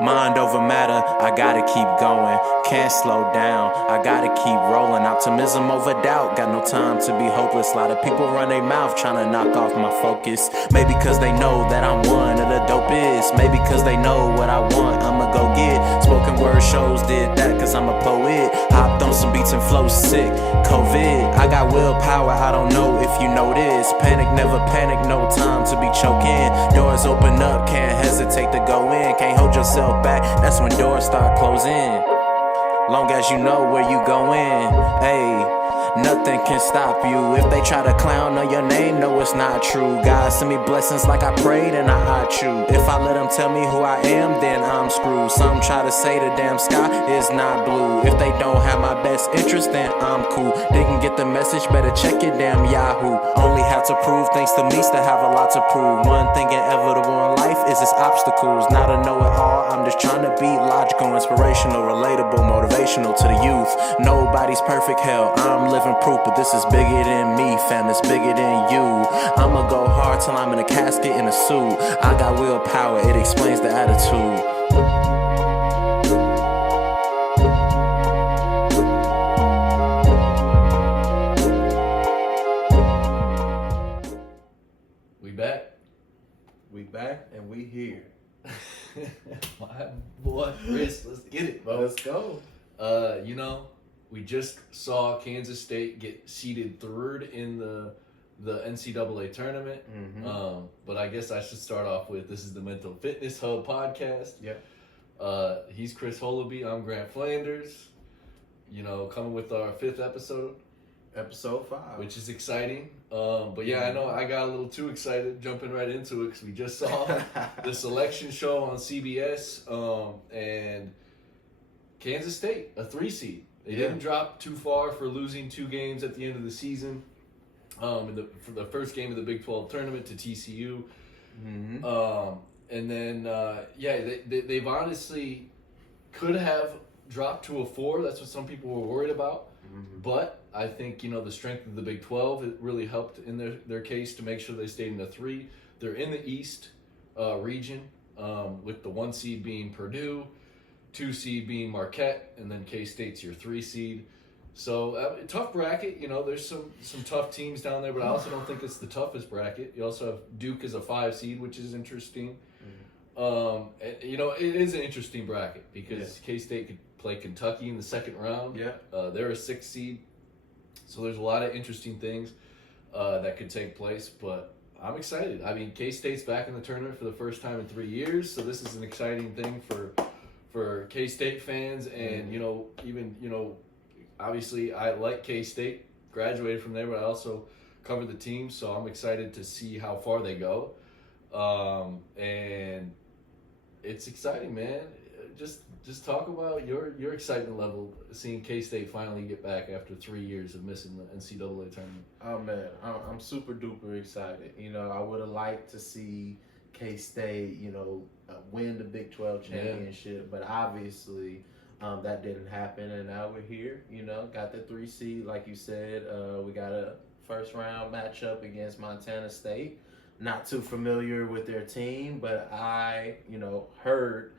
Mind over matter, I gotta keep going. Can't slow down, I gotta keep rolling. Optimism over doubt, got no time to be hopeless. A lot of people run their mouth trying to knock off my focus. Maybe cause they know that I'm one of the dopest. Maybe cause they know what I want, I'ma go get. Spoken word shows did that cause I'm a poet. Hopped on some beats and flow sick. COVID, I got willpower, I don't know if you know this. Panic, never panic, no time to be choking. Doors open up, can't hesitate to go in. Can't hold yourself back, that's when doors start closing. Long as you know where you going, ayy. Nothing can stop you. If they try to clown on your name, no, it's not true. God send me blessings like I prayed and I ought you. If I let them tell me who I am, then I'm screwed. Some try to say the damn sky is not blue. If they don't have my best interest, then I'm cool. Didn't get the message, better check your damn Yahoo. Only have to prove things to me, still have a lot to prove. One thing inevitable in life is its obstacles. Not a know-it-all, I'm just trying to be logical, inspirational, relatable, motivational to the youth. Nobody's perfect, hell, I'm living proof, but this is bigger than me, fam, it's bigger than you. I'ma go hard till I'm in a casket in a suit. I got willpower, it explains the attitude. We back and we here. My boy Chris, let's get it, bro. Let's go. We just saw Kansas State get seeded third in the NCAA tournament. Mm-hmm. But I guess I should start off with, this is the Mental Fitness Hub podcast. Yeah. He's Chris Holaby. I'm Grant Flanders. Coming with our 5th episode. Episode 5. Which is exciting. But yeah, I know I got a little too excited jumping right into it because we just saw the selection show on CBS. And Kansas State, a 3 seed. They didn't drop too far for losing 2 games at the end of the season. For the first game of the Big 12 tournament to TCU. Mm-hmm. And then, they've honestly could have dropped to a 4. That's what some people were worried about. Mm-hmm. But I think, the strength of the Big 12, it really helped in their case to make sure they stayed in the 3. They're in the East region, with the 1 seed being Purdue, 2 seed being Marquette, and then K-State's your 3 seed. So tough bracket. There's some tough teams down there, but I also don't think it's the toughest bracket. You also have Duke as a 5 seed, which is interesting. Mm-hmm. It is an interesting bracket because K-State could play Kentucky in the second round. Yeah. They're a 6 seed. So there's a lot of interesting things that could take place, but I'm excited. I mean, K-State's back in the tournament for the first time in 3 years, so this is an exciting thing for K-State fans, and obviously I like K-State, graduated from there, but I also covered the team, so I'm excited to see how far they go, and it's exciting, man. Just talk about your excitement level seeing K-State finally get back after 3 years of missing the NCAA tournament. Oh man, I'm super duper excited. I would have liked to see K-State, win the Big 12 championship, but obviously that didn't happen, and now we're here. Got the 3 seed, like you said. We got a first round matchup against Montana State. Not too familiar with their team, but I, heard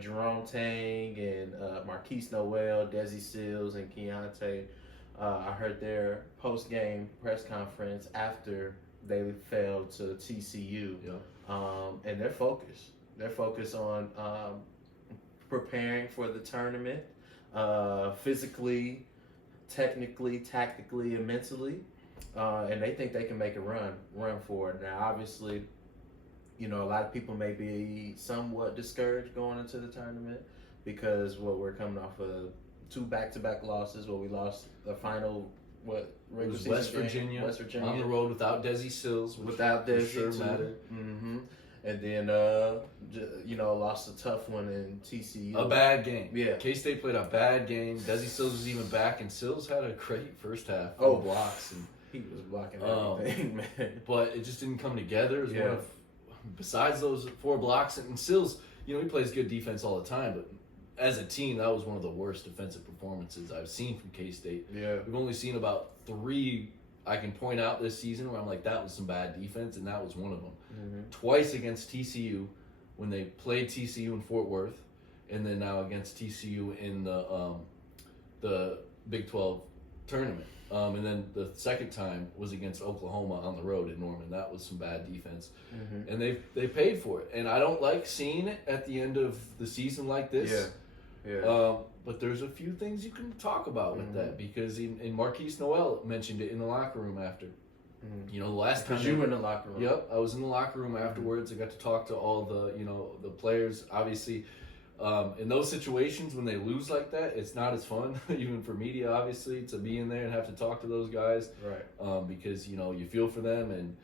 Jerome Tang and Marquise Noel, Desi Sills, and Keontae. I heard their post-game press conference after they fell to TCU. Yeah. And they're focused. They're focused on preparing for the tournament, physically, technically, tactically, and mentally. And they think they can make a run for it. Now, obviously, a lot of people may be somewhat discouraged going into the tournament because we're coming off of 2 back-to-back losses. We lost the final regular season West Virginia on the road without Desi Sills, which without Desi sure mattered. Mm-hmm. And then lost a tough one in TCU. A bad game. Yeah. K-State played a bad game. Desi Sills was even back, and Sills had a great first half. Oh, blocks and he was blocking everything, man. But it just didn't come together. It was Yeah. Besides those 4 blocks, and Sills, he plays good defense all the time, but as a team, that was one of the worst defensive performances I've seen from K-State. Yeah. We've only seen about 3 I can point out this season where I'm like, that was some bad defense, and that was one of them. Mm-hmm. Twice against TCU, when they played TCU in Fort Worth, and then now against TCU in the Big 12 tournament. And then the second time was against Oklahoma on the road in Norman. That was some bad defense. Mm-hmm. And they paid for it. And I don't like seeing it at the end of the season like this. Yeah. But there's a few things you can talk about with that, because in Marquise Noel mentioned it in the locker room after. Mm-hmm. You know, the last time. Because you were in the locker room. Yep, I was in the locker room afterwards. I got to talk to all the players. Obviously, in those situations when they lose like that, it's not as fun, even for media, obviously, to be in there and have to talk to those guys. Right. Because, you feel for them, and,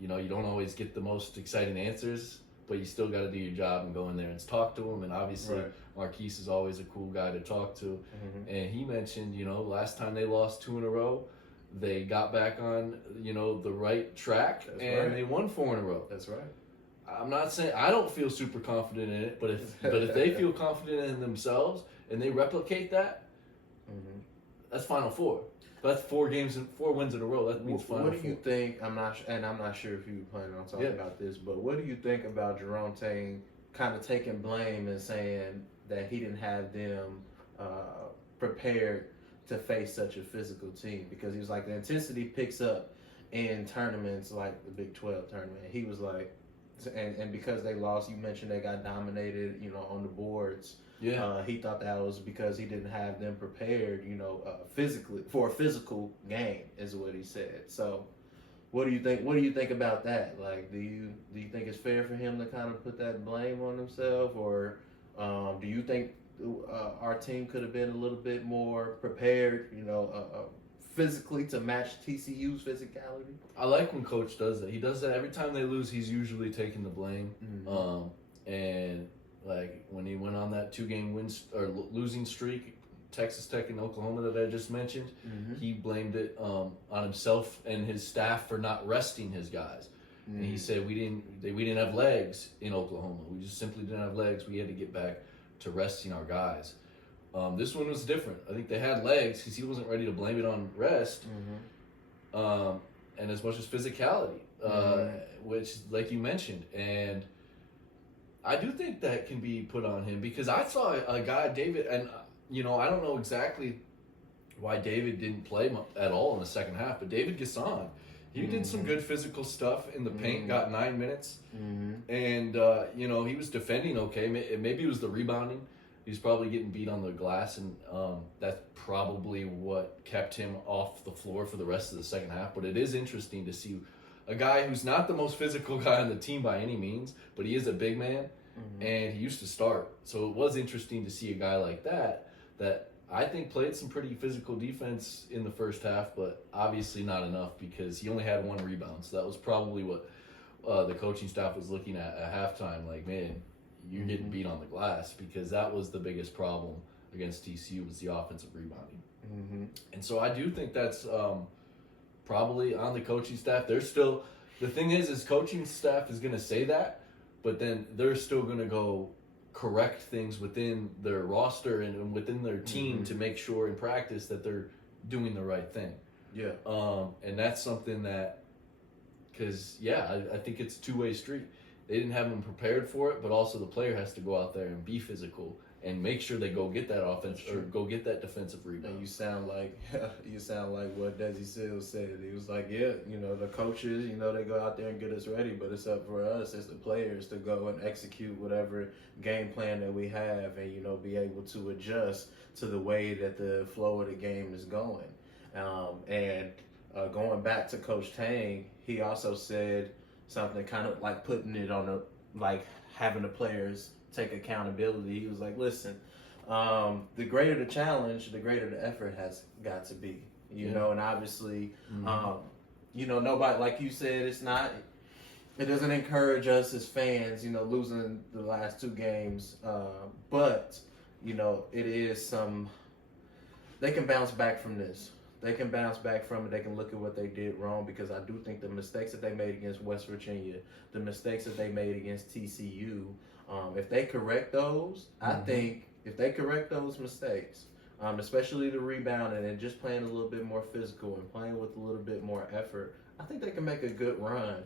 you don't always get the most exciting answers, but you still got to do your job and go in there and talk to them. And obviously, Right. Marquise is always a cool guy to talk to. Mm-hmm. And he mentioned, last time they lost 2 in a row, they got back on, the right track. That's and right. they won 4 in a row. That's right. I'm not saying I don't feel super confident in it, but if they feel confident in themselves and they replicate that, Mm-hmm. that's Final Four. That's 4 wins in a row. That means Final Four. What do you think? I'm not sure if you plan on talking about this, but what do you think about Jerome Tang kind of taking blame and saying that he didn't have them prepared to face such a physical team? Because he was like, the intensity picks up in tournaments like the Big 12 tournament. He was like, and because they lost, you mentioned they got dominated, on the boards. Yeah. He thought that was because he didn't have them prepared, physically for a physical game, is what he said. So, what do you think? What do you think about that? Like, do you think it's fair for him to kind of put that blame on himself, or do you think our team could have been a little bit more prepared, physically to match TCU's physicality? I like when Coach does that. He does that every time they lose. He's usually taking the blame. Mm-hmm. And like when he went on that 2-game losing streak, Texas Tech and Oklahoma that I just mentioned, Mm-hmm. he blamed it on himself and his staff for not resting his guys. Mm-hmm. And he said we didn't have legs in Oklahoma. We just simply didn't have legs. We had to get back to resting our guys. This one was different. I think they had legs because he wasn't ready to blame it on rest, and as much as physicality, which, like you mentioned, and I do think that can be put on him, because I saw a guy, David, and I don't know exactly why David didn't play at all in the second half, but David Gasson, he did some good physical stuff in the paint, got 9 minutes, and he was defending okay. Maybe it was the rebounding. He's probably getting beat on the glass, and that's probably what kept him off the floor for the rest of the second half. But it is interesting to see a guy who's not the most physical guy on the team by any means, but he is a big man, and he used to start. So it was interesting to see a guy like that I think played some pretty physical defense in the first half, but obviously not enough because he only had 1 rebound. So that was probably what the coaching staff was looking at halftime. Like, man, you're getting beat on the glass, because that was the biggest problem against TCU, was the offensive rebounding. And so I do think that's probably on the coaching staff. There's still, the thing is coaching staff is going to say that, but then they're still going to go correct things within their roster and within their team to make sure in practice that they're doing the right thing. Yeah. And that's something that, because, I think it's a two-way street. They didn't have them prepared for it, but also the player has to go out there and be physical and make sure they go get that offense or go get that defensive rebound. And you sound like what Desi Sills said. He was like, the coaches, they go out there and get us ready, but it's up for us as the players to go and execute whatever game plan that we have, and be able to adjust to the way that the flow of the game is going. And going back to Coach Tang, he also said something kind of like putting it on having the players take accountability. He was like, listen, the greater the challenge, the greater the effort has got to be, and obviously, nobody, like you said, it doesn't encourage us as fans, losing the last 2 games, but, it is they can bounce back from this. They can bounce back from it. They can look at what they did wrong, because I do think the mistakes that they made against West Virginia, the mistakes that they made against TCU, if they correct those, I think if they correct those mistakes, especially the rebounding and just playing a little bit more physical and playing with a little bit more effort, I think they can make a good run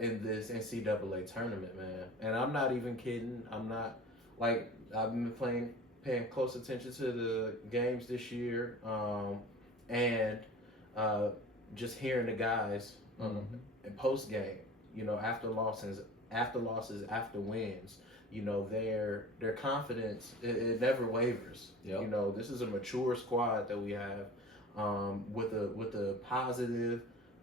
in this NCAA tournament, man. And I'm not even kidding. I'm not like I've been paying close attention to the games this year, and just hearing the guys in post game, after losses, after wins, their confidence it never wavers. Yep. This is a mature squad that we have, with a positive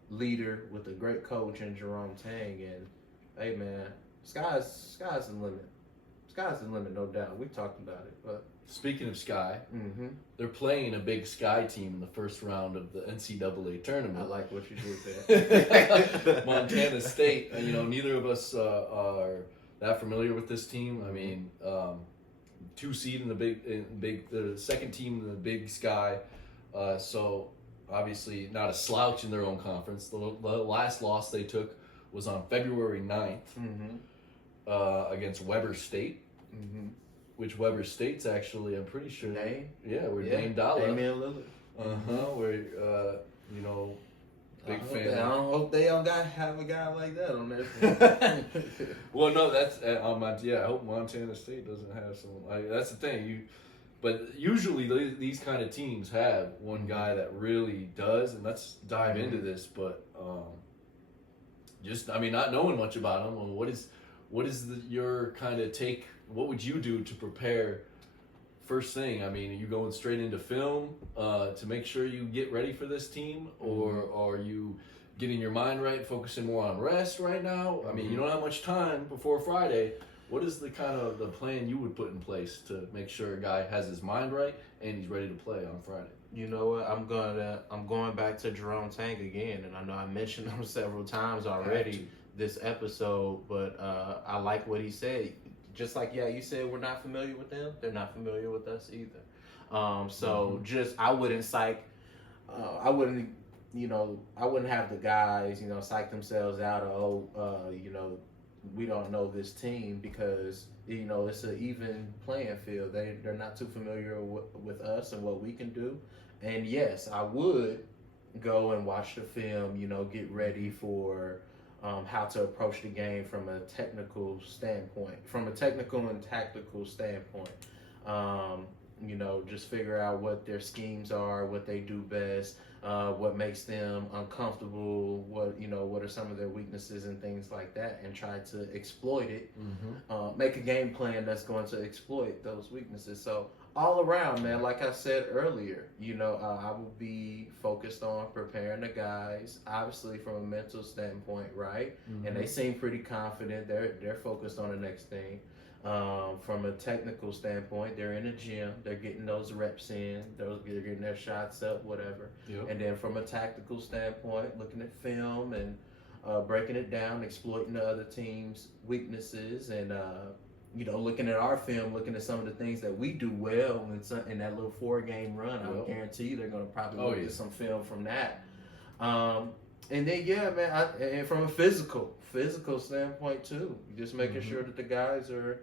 leader, with a great coach in Jerome Tang, and hey man, sky's the limit. Sky's the limit, no doubt. We talked about it, but speaking of Sky, they're playing a big Sky team in the first round of the NCAA tournament. I like what you did there. Montana State. Neither of us are that familiar with this team. I mean, 2 seed in the second team in the Big Sky. So obviously not a slouch in their own conference. The last loss they took was on February 9th against Weber State. Which Weber State's actually, I'm pretty sure. Dame? Yeah, we're Dame Dollar. Damian Lillard. We're, big fan. I don't hope they don't have a guy like that on their team. Well, no, that's I hope Montana State doesn't have someone. That's the thing. But usually these kind of teams have one guy that really does, and let's dive into this. But not knowing much about him, what is your kind of take? What would you do to prepare first thing? I mean, are you going straight into film to make sure you get ready for this team, or are you getting your mind right, focusing more on rest right now? I mean, you don't have much time before Friday. What is the plan you would put in place to make sure a guy has his mind right and he's ready to play on Friday? You know what? I'm going back to Jerome Tang again, and I know I mentioned him several times already this episode, but I like what he said. Just like you said, we're not familiar with them. They're not familiar with us either. I wouldn't I wouldn't have the guys, psych themselves out. We don't know this team, because it's an even playing field. They're not too familiar with us and what we can do. And yes, I would go and watch the film. Get ready for how to approach the game from a technical and tactical standpoint. Just figure out what their schemes are, what they do best, what makes them uncomfortable, what are some of their weaknesses and things like that, and try to exploit it. Make a game plan that's going to exploit those weaknesses. So all around, man, like I said earlier, I will be focused on preparing the guys, obviously from a mental standpoint, right? And they seem pretty confident. They're focused on the next thing. From a technical standpoint, they're in the gym. They're getting those reps in. They're getting their shots up, whatever. Yep. And then from a tactical standpoint, looking at film and breaking it down, exploiting the other team's weaknesses, and looking at our film, looking at some of the things that we do well in that little 4-game run. I guarantee you they're going to probably look at some film from that. And then, man, and from a physical standpoint too, just making sure that the guys are.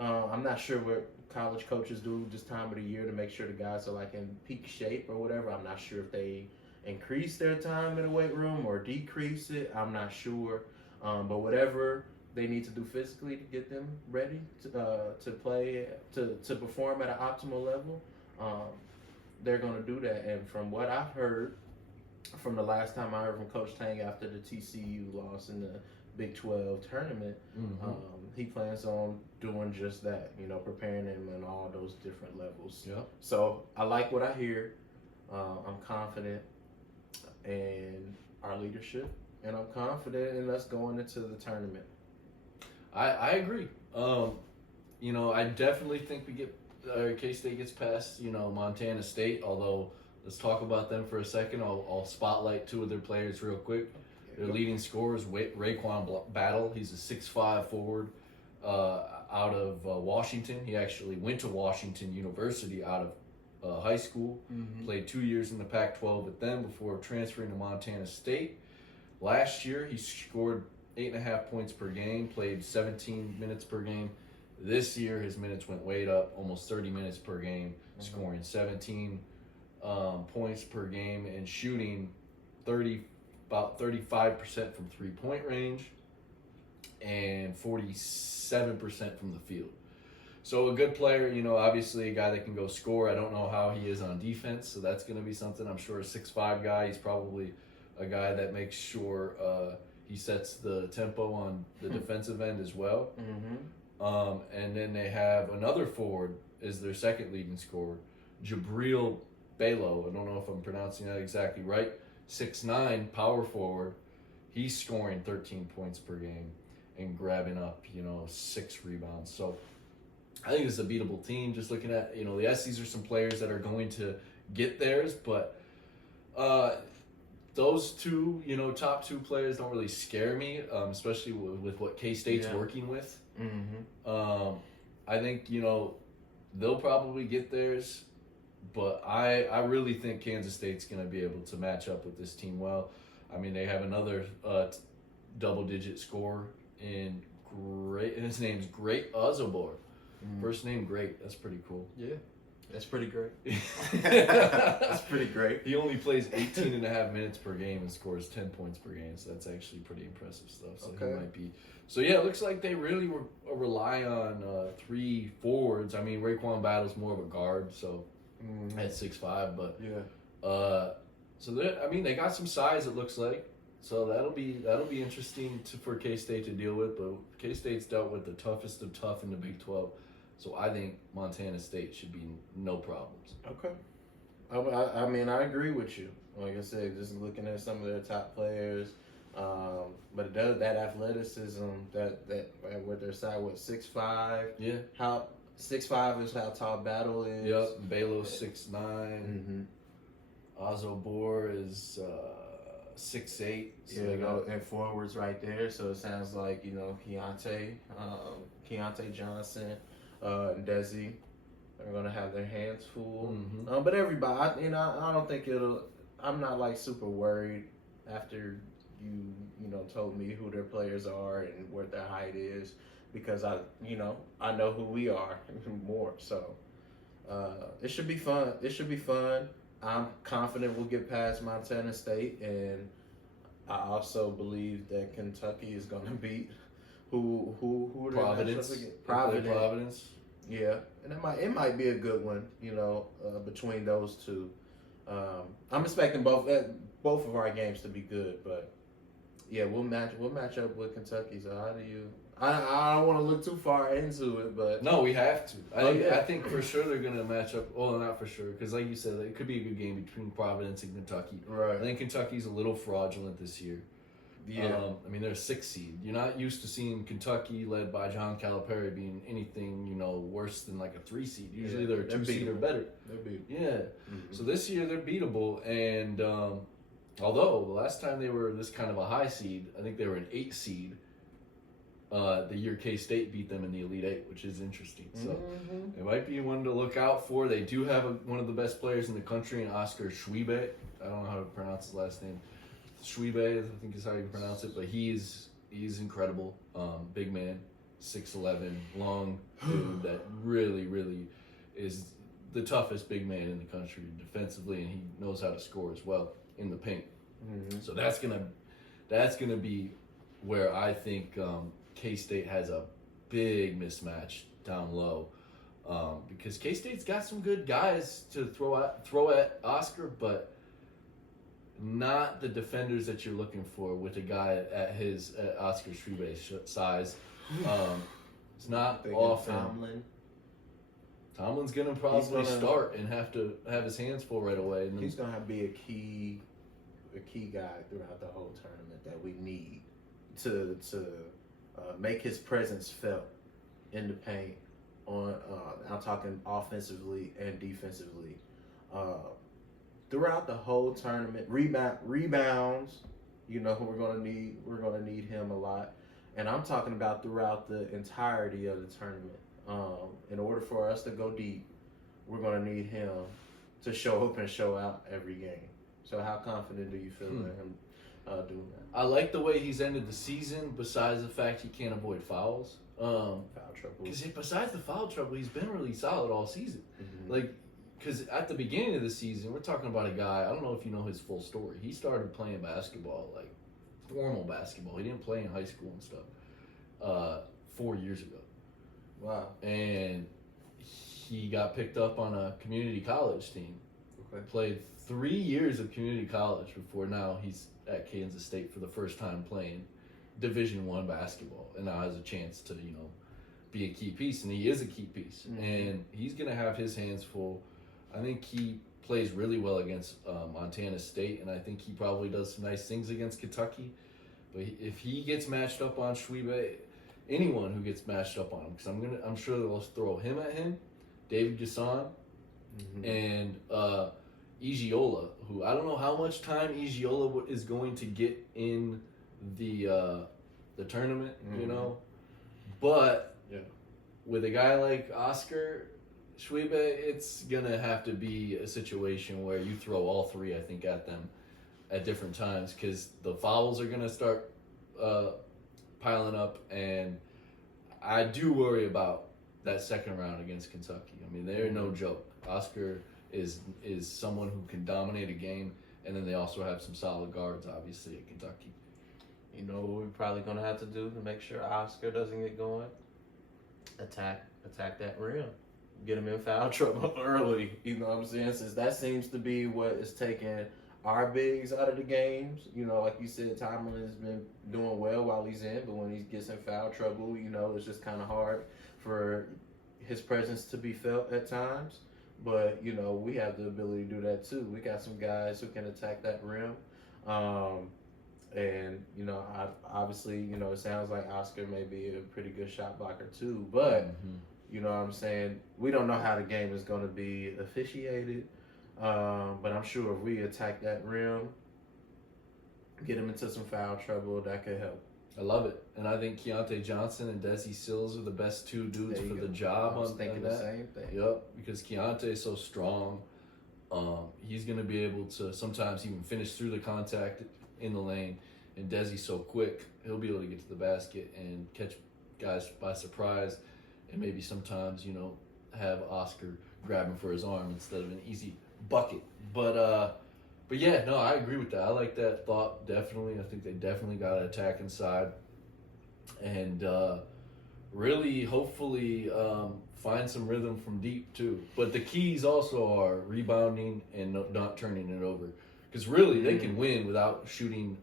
I'm not sure what college coaches do this time of the year to make sure the guys are like in peak shape or whatever. I'm not sure if they increase their time in the weight room or decrease it. I'm not sure, but whatever they need to do physically to get them ready to play, to perform at an optimal level, they're going to do that. And from what I've heard, from the last time I heard from Coach Tang after the TCU loss in the Big 12 tournament, he plans on doing just that, preparing them in all those different levels. Yeah. So I like what I hear. I'm confident in our leadership, and I'm confident in us going into the tournament. I agree. I definitely think we get K-State gets past Montana State. Although, let's talk about them for a second. I'll spotlight 2 of their players real quick. Their leading scorer is Raekwon Battle. He's a 6'5" forward out of Washington. He actually went to Washington University out of high school. Played 2 years in the Pac-12 with them before transferring to Montana State. Last year, he scored 8.5 points per game, played 17 minutes per game. This year, his minutes went way up, almost 30 minutes per game, scoring 17 points per game and shooting about 35% from 3-point range. and 47% from the field. So a good player, obviously a guy that can go score. I don't know how he is on defense, so that's going to be something. I'm sure a 6'5" guy, he's probably a guy that makes sure he sets the tempo on the defensive end as well. Mm-hmm. And then they have another forward is their second leading scorer, Jabril Belo. I don't know if I'm pronouncing that exactly right. 6'9", power forward. He's scoring 13 points per game and grabbing up, 6 rebounds. So I think it's a beatable team. Just looking at, the SCs are some players that are going to get theirs, but those two, top 2 players don't really scare me, especially with what K-State's working with. Mm-hmm. I think, they'll probably get theirs, but I really think Kansas State's going to be able to match up with this team well. I mean, they have another double-digit scorer in his name's Great Ozobor. First name Great. That's pretty cool. Yeah, that's pretty great. That's pretty great. He only plays 18 and a half minutes per game and scores 10 points per game, so that's actually pretty impressive stuff. So he might be. So yeah, it looks like they really rely on 3 forwards. I mean, Raekwon Battle's more of a guard, so at 6'5", but yeah. So they got some size. It looks like. So that'll be interesting for K-State to deal with. But K-State's dealt with the toughest of tough in the Big 12. So I think Montana State should be no problems. Okay. I mean, I agree with you. Like I said, just looking at some of their top players, but it does that athleticism that with their side, 6'5". Yeah. How 6'5" is how tall Battle is. Yep. Balo's 6'9". Mm-hmm. Ozobor is 6'8". So and forwards right there. So it sounds like Keontae Johnson, and Desi are gonna have their hands full. Mm-hmm. But everybody, I don't think it'll. I'm not like super worried after you told me who their players are and what their height is, because I know who we are more. So it should be fun. I'm confident we'll get past Montana State, and I also believe that Kentucky is going to beat who Providence. Yeah, and it might be a good one, between those two. I'm expecting both of our games to be good, but yeah, we'll match up with Kentucky. So how do you? I don't want to look too far into it, but no, we have to. I think for sure they're going to match up. Well, not for sure, because like you said, it could be a good game between Providence and Kentucky. Right. I think Kentucky's a little fraudulent this year. Yeah. I mean, they're a 6 seed. You're not used to seeing Kentucky led by John Calipari being anything, worse than like a 3 seed. Usually they're a 2 seed or better. They're beatable. Yeah. Mm-hmm. So this year they're beatable, and although the last time they were this kind of a high seed, I think they were an 8 seed. The year K-State beat them in the Elite 8, which is interesting. So it might be one to look out for. They do have one of the best players in the country, in Oscar Schwiebe. I don't know how to pronounce his last name. Schwiebe, I think is how you pronounce it, but he's incredible. Big man, 6'11", long dude that really, really is the toughest big man in the country defensively, and he knows how to score as well in the paint. Mm-hmm. So that's gonna be where I think K-State has a big mismatch down low, because K-State's got some good guys to throw at Oscar, but not the defenders that you're looking for with a guy at Oscar Schwiebe's size. It's not often. Tomlin's gonna probably start and have to have his hands full right away. And he's gonna be a key guy throughout the whole tournament that we need to make his presence felt in the paint. I'm talking offensively and defensively. Throughout the whole tournament, rebounds. We're gonna need him a lot, and I'm talking about throughout the entirety of the tournament. In order for us to go deep, we're gonna need him to show up and show out every game. So how confident do you feel in him doing that? I like the way he's ended the season. Besides the fact he can't avoid fouls, foul trouble. Because besides the foul trouble, he's been really solid all season. Mm-hmm. Because at the beginning of the season, we're talking about a guy, I don't know if you know his full story. He started playing basketball, like formal basketball. He didn't play in high school and stuff. 4 years ago. Wow. And he got picked up on a community college team. Okay. Played 3 years of community college before now he's at Kansas State for the first time playing Division I basketball, and now has a chance to, be a key piece, and he is a key piece. Mm-hmm. And he's going to have his hands full. I think he plays really well against Montana State, and I think he probably does some nice things against Kentucky. But if he gets matched up on Schwebe, anyone who gets matched up on him, because I'm sure they'll throw him at him, David Gasson, and Igiola, who I don't know how much time Igiola is going to get in the tournament, but with a guy like Oscar Schwebe, it's gonna have to be a situation where you throw all three, I think, at them at different times, because the fouls are gonna start piling up, and I do worry about that second round against Kentucky. I mean, they're no joke. Oscar is someone who can dominate a game, and then they also have some solid guards, obviously, at Kentucky. You know what we're probably gonna have to do to make sure Oscar doesn't get going? Attack that rim. Get him in foul trouble early. You know what I'm saying? Since that seems to be what is taking our bigs out of the games. Like you said, Tomlin has been doing well while he's in, but when he gets in foul trouble, it's just kind of hard for his presence to be felt at times. But, we have the ability to do that too. We got some guys who can attack that rim. And, obviously, it sounds like Oscar may be a pretty good shot blocker too. But, you know what I'm saying, we don't know how the game is going to be officiated. But I'm sure if we attack that rim, get him into some foul trouble, that could help. I love it. And I think Keontae Johnson and Desi Sills are the best two dudes for the job. I was thinking the same thing. Yep, because Keontae is so strong. He's going to be able to sometimes even finish through the contact in the lane. And Desi's so quick, he'll be able to get to the basket and catch guys by surprise. And maybe sometimes, have Oscar grab him for his arm instead of an easy bucket. But yeah, no, I agree with that. I like that thought, definitely. I think they definitely got to attack inside. And really, hopefully, find some rhythm from deep, too. But the keys also are rebounding and not turning it over. Because really, they can win without shooting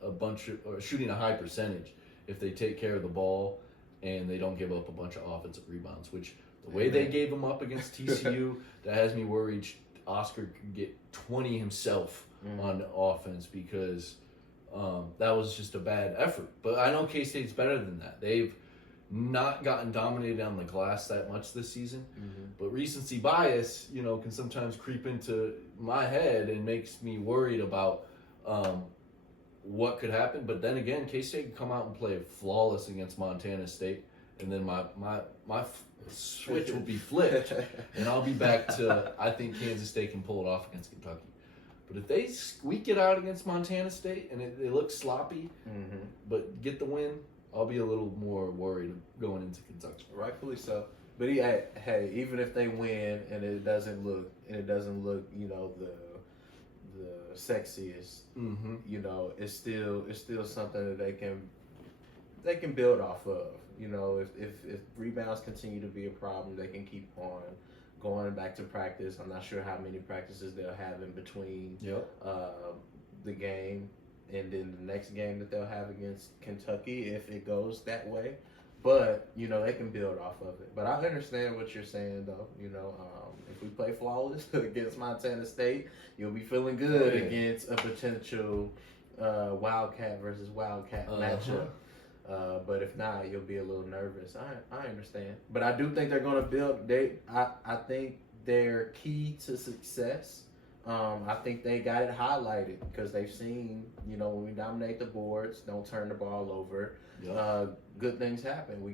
shooting a high percentage if they take care of the ball and they don't give up a bunch of offensive rebounds, which the way they gave them up against TCU, that has me worried Oscar could get 20 himself on offense, because that was just a bad effort. But I know K-State's better than that. They've not gotten dominated on the glass that much this season, but recency bias, can sometimes creep into my head and makes me worried about what could happen. But then again, K-State can come out and play flawless against Montana State, and then my switch will be flipped, and I'll be back to, I think Kansas State can pull it off against Kentucky. But if they squeak it out against Montana State and they look sloppy, but get the win, I'll be a little more worried going into Kentucky. Rightfully so. But hey, even if they win and it doesn't look, the sexiest, it's still something that they can build off of. If rebounds continue to be a problem, they can keep on going back to practice. I'm not sure how many practices they'll have in between the game and then the next game that they'll have against Kentucky, if it goes that way. But, they can build off of it. But I understand what you're saying, though. If we play flawless against Montana State, you'll be feeling good against a potential Wildcat versus Wildcat matchup. But if not, you'll be a little nervous. I understand. But I do think they're going to build. I think their key to success, I think they got it highlighted because they've seen, when we dominate the boards, don't turn the ball over, good things happen. We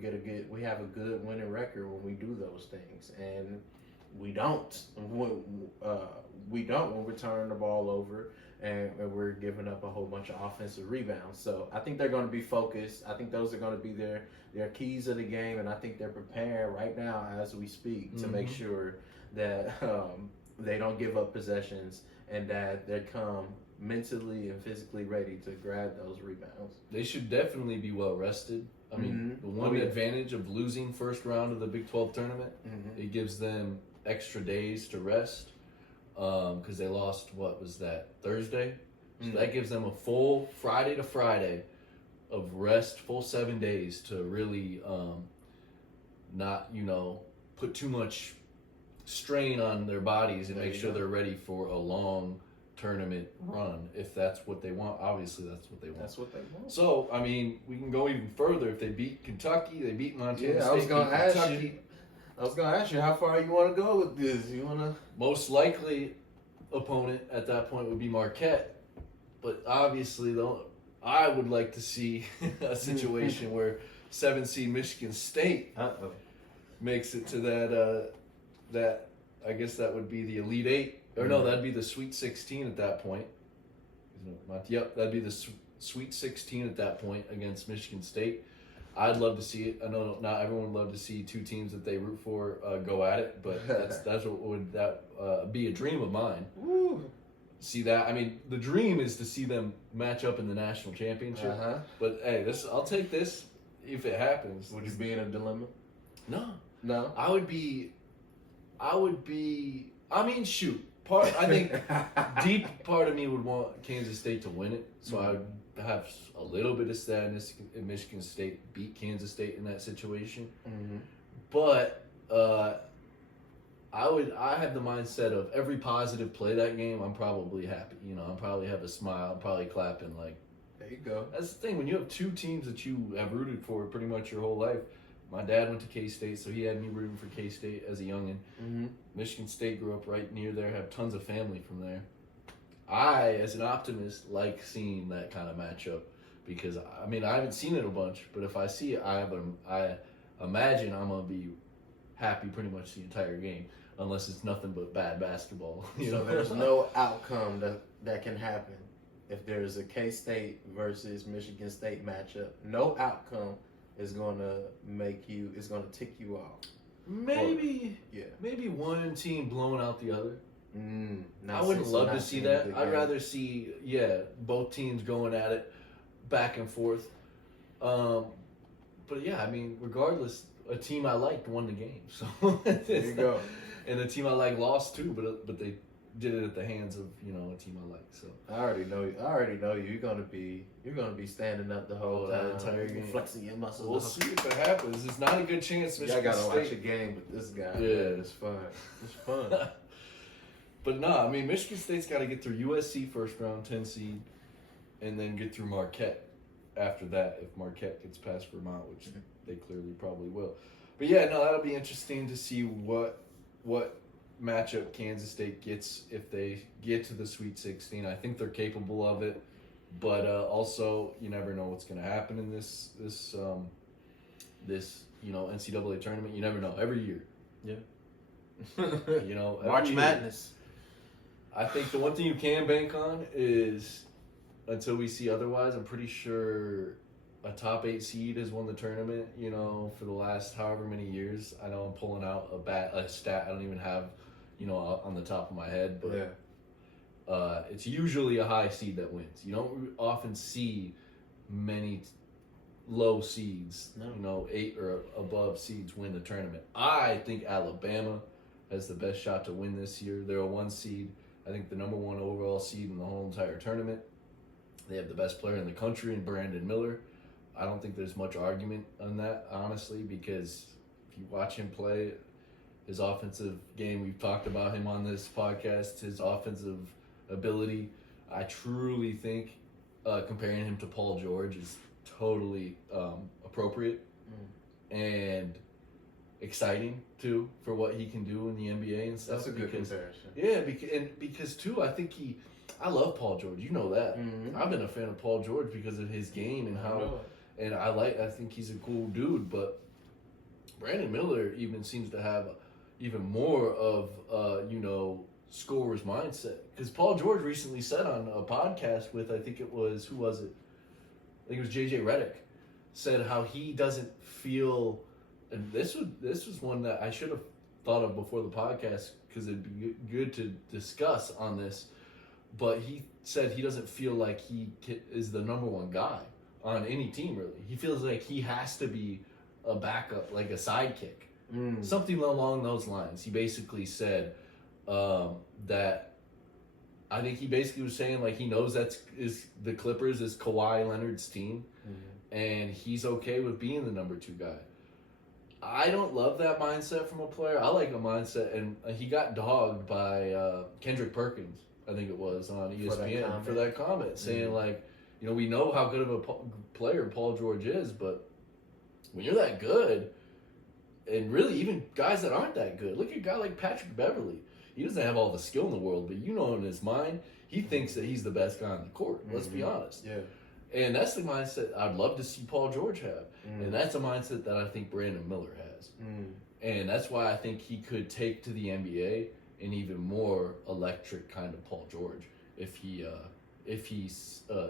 have a good winning record when we do those things, and we don't. We don't when we turn the ball over and we're giving up a whole bunch of offensive rebounds. So I think they're going to be focused. I think those are going to be their keys of the game, and I think they're preparing right now as we speak to make sure that they don't give up possessions and that they come mentally and physically ready to grab those rebounds. They should definitely be well rested. I mean, the one advantage of losing first round of the Big 12 tournament, it gives them extra days to rest because they lost, what was that, Thursday? So that gives them a full Friday to Friday of rest, full 7 days to really not, put too much strain on their bodies and make sure they're ready for a long tournament run. If that's what they want, obviously that's what they want. That's what they want. So, I mean, we can go even further. If they beat Kentucky, they beat Montana State. I was gonna ask you how far you want to go with this. You want to? Most likely opponent at that point would be Marquette. But obviously, though, I would like to see a situation where 7 seed Michigan State makes it to that I guess that would be the Elite Eight. Or no, that'd be the Sweet 16 at that point. Yep, that'd be the Sweet 16 at that point against Michigan State. I'd love to see it. I know not everyone would love to see two teams that they root for go at it, but that's what would be a dream of mine. Woo. See that? I mean, the dream is to see them match up in the national championship. But hey, I'll take this if it happens. Would you be in a dilemma? No. I would be. I mean, shoot. I think deep part of me would want Kansas State to win it, so I would have a little bit of sadness if Michigan State beat Kansas State in that situation. But I have the mindset of every positive play that game, I'm probably happy. I'm probably have a smile, I'm probably clapping like. There you go. That's the thing, when you have two teams that you have rooted for pretty much your whole life. My dad went to K-State, so he had me rooting for K-State as a youngin'. Michigan State grew up right near there, have tons of family from there. I, as an optimist, like seeing that kind of matchup because, I mean, I haven't seen it a bunch, but if I see it, I imagine I'm going to be happy pretty much the entire game, unless it's nothing but bad basketball. So there's no outcome that can happen if there's a K-State versus Michigan State matchup. No outcome is going to tick you off. Maybe one team blowing out the other. I wouldn't love to see that. I'd rather see, both teams going at it back and forth. But yeah, I mean, regardless, a team I liked won the game. So there you go. And the team I like lost too, but they did it at the hands of a team I like. So I already know you. You're gonna be standing up the whole time, entire game, flexing your muscles. We'll see if it happens. It's not a good chance. I gotta watch a game with this guy. Yeah, it's fun. It's fun. But no, I mean Michigan State's got to get through USC first round, 10 seed, and then get through Marquette after that. If Marquette gets past Vermont, which they clearly probably will. But yeah, no, that'll be interesting to see what matchup Kansas State gets if they get to the Sweet 16. I think they're capable of it, but also you never know what's going to happen in this NCAA tournament. You never know every year. Yeah. March Madness. I think the one thing you can bank on is, until we see otherwise, I'm pretty sure a top 8 seed has won the tournament, for the last however many years. I know I'm pulling out a stat I don't even have, on the top of my head, but it's usually a high seed that wins. You don't often see many low seeds, 8 or above seeds win the tournament. I think Alabama has the best shot to win this year. They're a 1 seed. I think the number 1 overall seed in the whole entire tournament. They have the best player in the country in Brandon Miller. I don't think there's much argument on that, honestly, because if you watch him play, his offensive game, we've talked about him on this podcast, his offensive ability, I truly think comparing him to Paul George is totally appropriate and exciting, too, for what he can do in the NBA and stuff. That's a good comparison. Yeah, because too, I think I love Paul George. You know that. I've been a fan of Paul George because of his game and how, and I think he's a cool dude. But Brandon Miller even seems to have even more of scorer's mindset. Because Paul George recently said on a podcast with, I think it was, who was it? I think it was JJ Redick, said how he doesn't feel, and this was one that I should have thought of before the podcast because it'd be good to discuss on this. But he said he doesn't feel like he is the number 1 guy on any team, really. He feels like he has to be a backup, like a sidekick. Something along those lines. He basically said that I think he basically was saying like he knows the Clippers is Kawhi Leonard's team, and he's okay with being the number 2 guy. I don't love that mindset from a player. I like a mindset, and he got dogged by Kendrick Perkins, I think it was, on ESPN for that comment saying like, you know, we know how good of a player Paul George is, but when you're that good, and really even guys that aren't that good, look at a guy like Patrick Beverly. He doesn't have all the skill in the world, but you know in his mind, he thinks that he's the best guy on the court. Let's be honest. Yeah. And that's the mindset I'd love to see Paul George have. And that's a mindset that I think Brandon Miller has. And that's why I think he could take to the NBA an even more electric kind of Paul George if he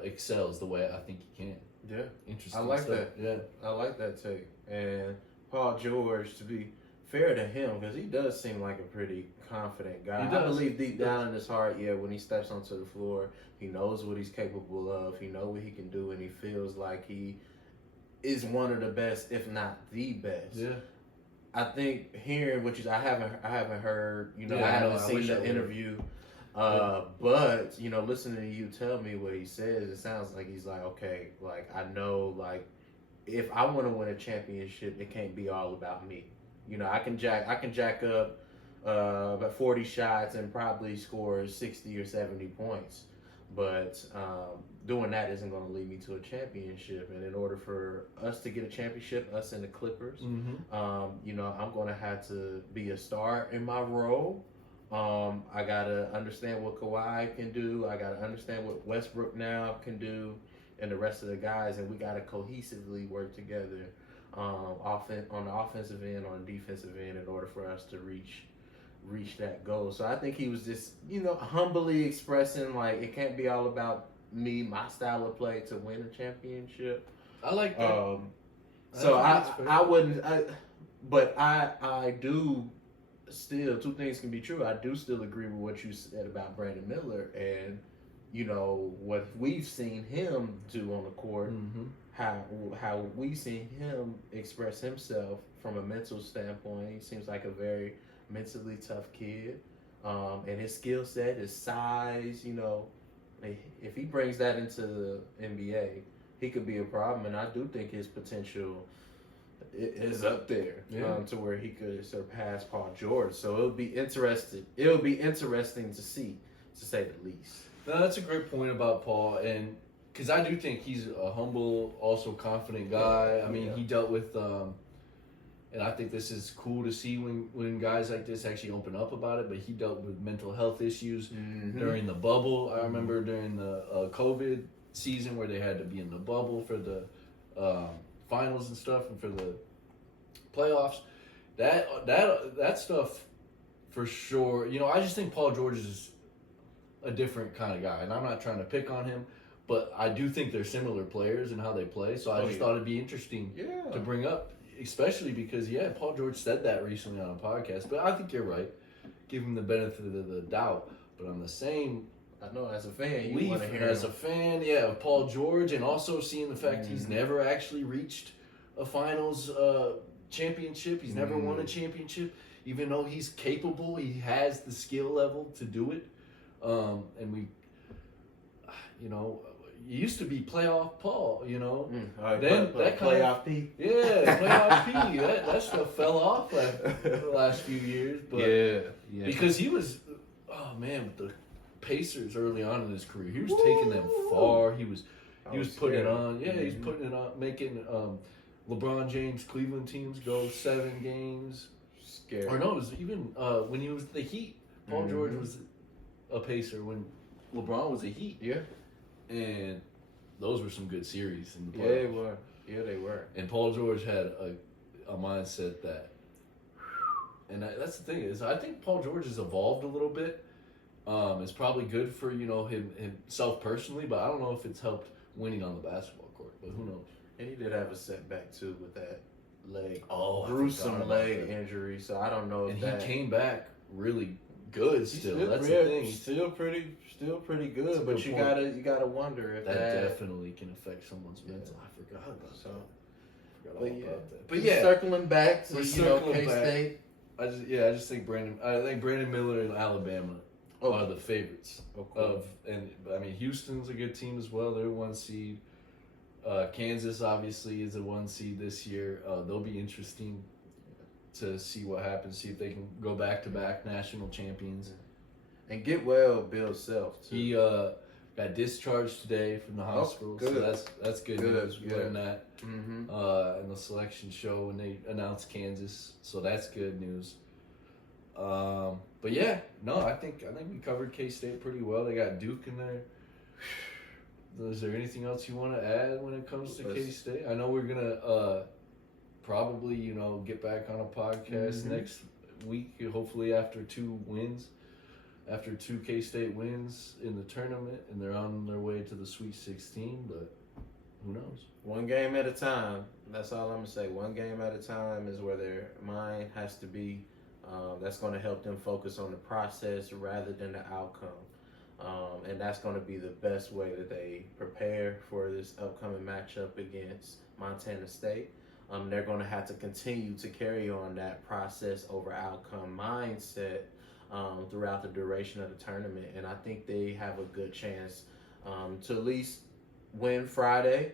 excels the way I think he can. Yeah. Interesting. I like stuff. that. Yeah. I like that take. And Paul George, to be fair to him, because he does seem like a pretty confident guy. I believe deep down in his heart, when he steps onto the floor, he knows what he's capable of. He knows what he can do, and he feels like he is one of the best, if not the best. Yeah. I think hearing what I haven't heard, I I haven't seen the interview. But listening to you tell me what he says, it sounds like he's like, okay, like I know, like if I want to win a championship, it can't be all about me. I can jack up about 40 shots and probably score 60 or 70 points, but doing that isn't going to lead me to a championship. And in order for us to get a championship, us and the Clippers, I'm going to have to be a star in my role. I gotta understand what Kawhi can do. I gotta understand what Westbrook now can do, and the rest of the guys, and we gotta cohesively work together, on the offensive end, on the defensive end, in order for us to reach that goal. So I think he was just, humbly expressing like it can't be all about me, my style of play to win a championship. I like that. So I wouldn't, but I do. Still, two things can be true. I do still agree with what you said about Brandon Miller and, what we've seen him do on the court, how we've seen him express himself from a mental standpoint. He seems like a very mentally tough kid. And his skill set, his size, if he brings that into the NBA, he could be a problem. And I do think his potential is up there to where he could surpass Paul George. So it would be interesting. It would be interesting to see, to say the least. No, that's a great point about Paul, and because I do think he's a humble, also confident guy. I mean, he dealt with, and I think this is cool to see when guys like this actually open up about it. But he dealt with mental health issues during the bubble. I remember during the COVID season where they had to be in the bubble for the finals and stuff, and for the playoffs, that stuff for sure. I just think Paul George is a different kind of guy, and I'm not trying to pick on him, but I do think they're similar players in how they play. So I just thought it'd be interesting to bring up, especially because Paul George said that recently on a podcast. But I think you're right. Give him the benefit of the doubt. But on the same, I know as a fan, you want to hear as a fan, of Paul George, and also seeing the fact he's never actually reached a finals championship. He's never won a championship, even though he's capable. He has the skill level to do it. And we, it used to be playoff Paul. Then that playoff P. Playoff P. That stuff fell off the last few years. But because he was, with the Pacers early on in his career, he was taking them far. He was putting it on. He's putting it on, making LeBron James Cleveland teams go 7 games. Scary. Or no, it was even when he was the Heat. Paul George was a Pacer when LeBron was a Heat. Yeah. And those were some good series in the playoffs. Yeah, they were. And Paul George had a mindset that, and that's the thing is, I think Paul George has evolved a little bit. It's probably good for himself personally, but I don't know if it's helped winning on the basketball court. But who knows? And he did have a setback too with that leg, gruesome leg injury. So I don't know. And he came back really good still. That's the thing. Still pretty good. That's a But good you point. gotta wonder if That definitely can affect someone's mental. I forgot about So, that. but yeah, But yeah, circling back to We're you know circling back. K-State. I just think Brandon Miller and Alabama are the favorites and I mean Houston's a good team as well. They're 1 seed. Kansas obviously is a 1 seed this year. They'll be interesting to see what happens. See if they can go back to back national champions. And get well, Bill Self too. He got discharged today from the hospital, so that's good news. We learned that in the selection show when they announced Kansas, so that's good news. But yeah, no, I think we covered K-State pretty well. They got Duke in there. Is there anything else you want to add when it comes to K-State? I know we're gonna probably get back on a podcast next week, hopefully after 2 wins. After 2 K-State wins in the tournament, and they're on their way to the Sweet 16, but who knows? One game at a time. That's all I'm going to say. One game at a time is where their mind has to be. That's going to help them focus on the process rather than the outcome. And that's going to be the best way that they prepare for this upcoming matchup against Montana State. They're going to have to continue to carry on that process over outcome mindset throughout the duration of the tournament, and I think they have a good chance to at least win Friday,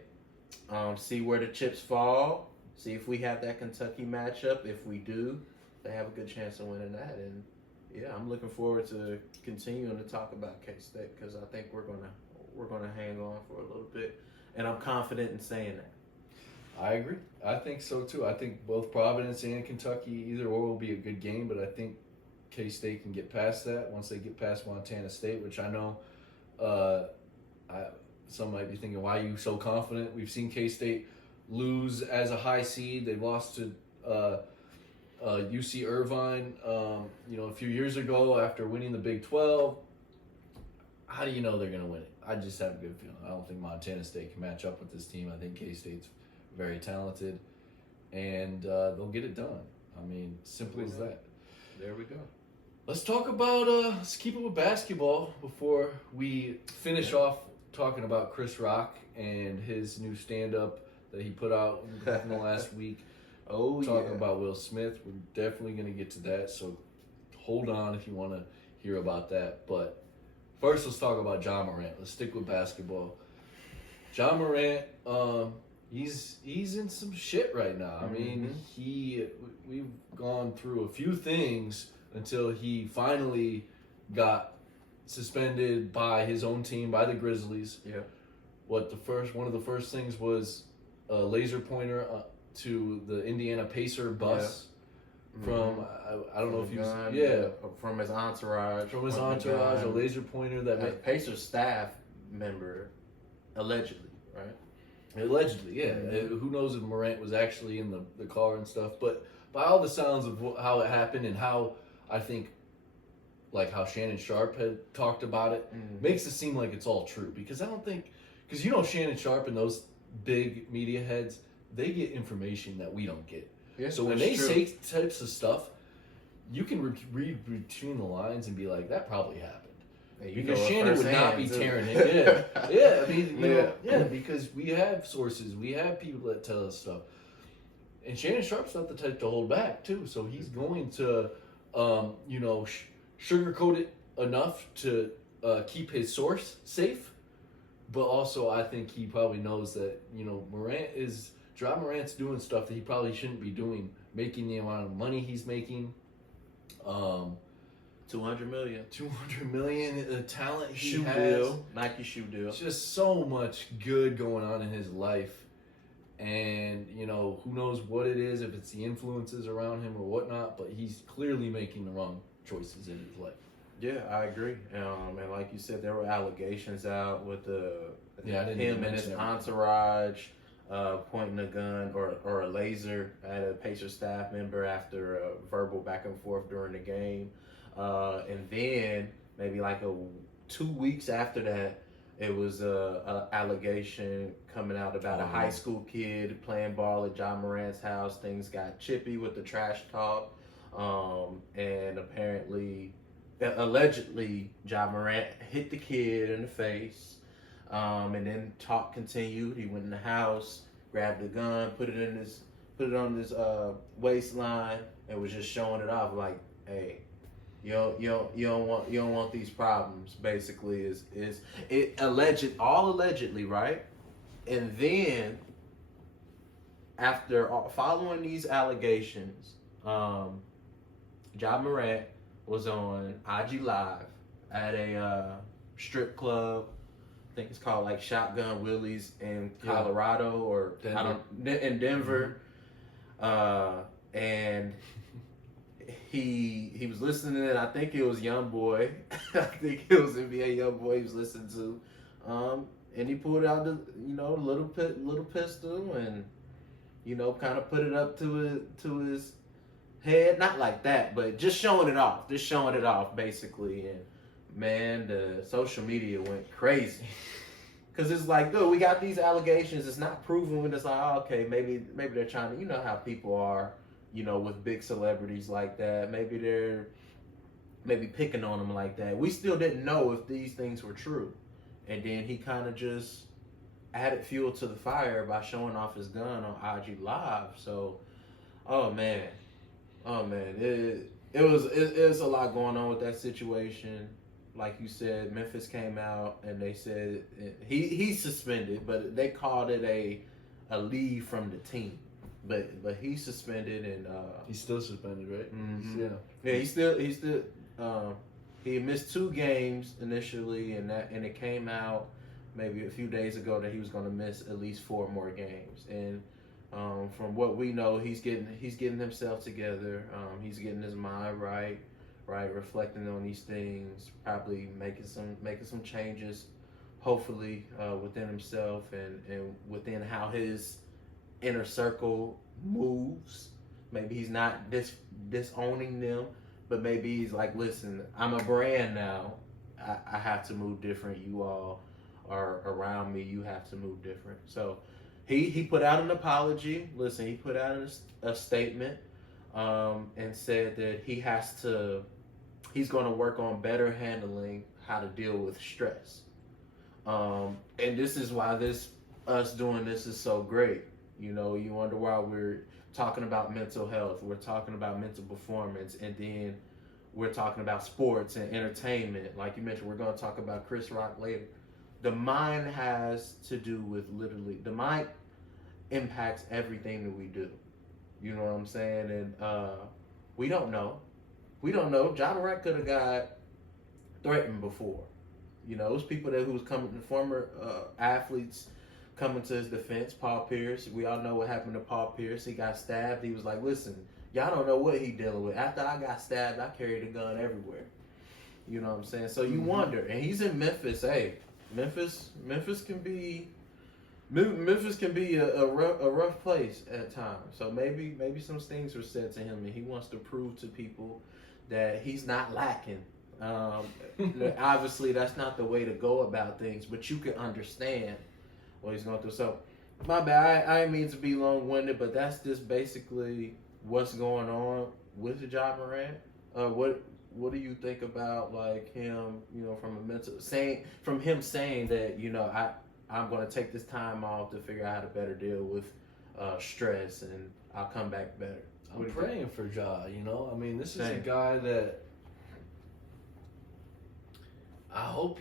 see where the chips fall, see if we have that Kentucky matchup. If we do, they have a good chance of winning that, and yeah, I'm looking forward to continuing to talk about K-State because I think we're gonna hang on for a little bit, and I'm confident in saying that. I agree. I think so too. I think both Providence and Kentucky, either or, will be a good game, but I think K-State can get past that once they get past Montana State, which I know some might be thinking, why are you so confident? We've seen K-State lose as a high seed. They lost to UC Irvine a few years ago after winning the Big 12. How do you know they're going to win it? I just have a good feeling. I don't think Montana State can match up with this team. I think K-State's very talented, and they'll get it done. I mean, simple as that. There we go. Let's talk about, let's keep it with basketball before we finish off talking about Chris Rock and his new stand-up that he put out in the last week. Talking about Will Smith. We're definitely going to get to that, so hold on if you want to hear about that. But first, let's talk about Ja Morant. Let's stick with basketball. Ja Morant, he's in some shit right now. I mean, we've gone through a few things until he finally got suspended by his own team, by the Grizzlies. Yeah. One of the first things was a laser pointer to the Indiana Pacer bus from I don't know if he was from his entourage. From his entourage, a laser pointer that a Pacers staff member, allegedly, right? Allegedly, yeah. Who knows if Morant was actually in the car and stuff, but by all the sounds of how it happened and how I think, like how Shannon Sharp had talked about it, makes it seem like it's all true. Because I don't think, because Shannon Sharp and those big media heads, they get information that we don't get. Yeah, so when they say types of stuff, you can read between the lines and be like, that probably happened. Because Shannon would not be tearing it. Yeah. I mean, because we have sources, we have people that tell us stuff. And Shannon Sharp's not the type to hold back, too. So he's going to, sugarcoat it enough to keep his source safe. But also, I think he probably knows that, Ja Morant's doing stuff that he probably shouldn't be doing, making the amount of money he's making. $200 million, the talent he has. Nike shoe deal. Just so much good going on in his life. And, who knows what it is, if it's the influences around him or whatnot, but he's clearly making the wrong choices in his life. Yeah, I agree. And like you said, there were allegations out with him and his entourage pointing a gun or a laser at a Pacer staff member after a verbal back and forth during the game. And then maybe 2 weeks after that, it was a allegation coming out about a high school kid playing ball at Ja Morant's house. Things got chippy with the trash talk. And apparently allegedly Ja Morant hit the kid in the face, and then talk continued. He went in the house, grabbed the gun, put it on his waistline, and was just showing it off like, hey. You don't want these problems. Basically, is it allegedly, right? And then after following these allegations, Ja Morant was on IG Live at a strip club. I think it's called like Shotgun Willie's in Colorado or Denver. In Denver, and he was listening. I think it was YoungBoy. I think it was NBA YoungBoy he was listening to, and he pulled out the little pistol and kind of put it up to his head, not like that, but just showing it off basically. And man, the social media went crazy because it's like, dude, we got these allegations, it's not proven, when it's like, oh, okay, maybe they're trying to, how people are, with big celebrities like that, maybe they're picking on them like that. We still didn't know if these things were true, and then he kind of just added fuel to the fire by showing off his gun on IG Live. So, oh man, it was a lot going on with that situation. Like you said, Memphis came out and they said he's suspended, but they called it a leave from the team. But he's suspended and he's still suspended, right? Mm-hmm. Yeah, he still he missed 2 games initially, and it came out maybe a few days ago that he was going to miss at least 4 more games. And from what we know, he's getting himself together. He's getting his mind right, reflecting on these things, probably making some changes, hopefully within himself and within how his inner circle moves. Maybe he's not disowning them, but maybe he's like, listen, I'm a brand now. I have to move different. You all are around me. You have to move different. So he put out an apology. Listen, he put out a statement and said that he's going to work on better handling how to deal with stress. And this is why us doing this is so great. You wonder why we're talking about mental health, we're talking about mental performance, and then we're talking about sports and entertainment. Like you mentioned, we're going to talk about Chris Rock later. The mind has to do with the mind impacts everything that we do. You know what I'm saying? And we don't know. Ja Morant could have got threatened before. Those people who was coming, the former athletes coming to his defense. Paul Pierce, we all know what happened to Paul Pierce. He got stabbed. He was like, listen, y'all don't know what he dealing with. After I got stabbed, I carried a gun everywhere. You know what I'm saying? So you wonder. And he's in Memphis. Hey, Memphis can be a rough place at times. So maybe some things were said to him, and he wants to prove to people that he's not lacking. Obviously, that's not the way to go about things, but you can understand what he's going through. So, my bad. I didn't mean to be long-winded, but that's just basically what's going on with Ja Morant. What do you think about like him? From him saying that I'm going to take this time off to figure out how to better deal with stress, and I'll come back better. I'm praying for Ja. I mean, this is a guy that I hope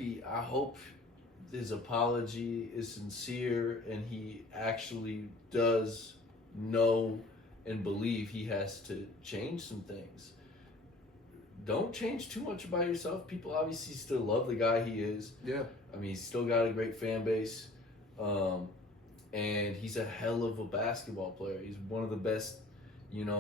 his apology is sincere and he actually does know and believe he has to change some things. Don't change too much about yourself. People obviously still love the guy he is. Yeah. I mean, he's still got a great fan base. And he's a hell of a basketball player. He's one of the best,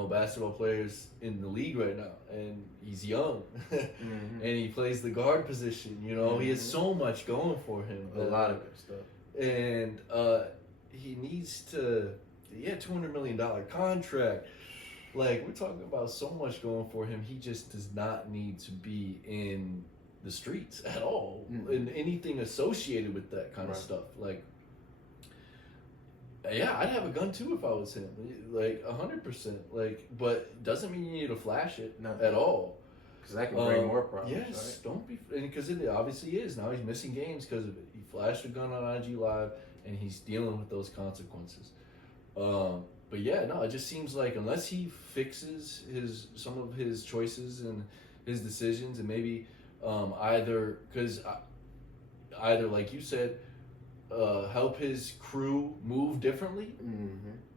basketball players in the league right now. And he's young. And he plays the guard position. He has so much going for him. A lot of good stuff. And he needs to, $200 million contract. Like, we're talking about so much going for him. He just does not need to be in the streets at all. And anything associated with that kind of stuff. Like, yeah, I'd have a gun too if I was him. Like, 100%. Like, but doesn't mean you need to flash it at all. Because that can bring more problems. Yes, right? don't be, because it obviously is. Now he's missing games because of it. He flashed a gun on IG Live, and he's dealing with those consequences. But yeah, no, it just seems like unless he fixes some of his choices and his decisions, and maybe either like you said, help his crew move differently,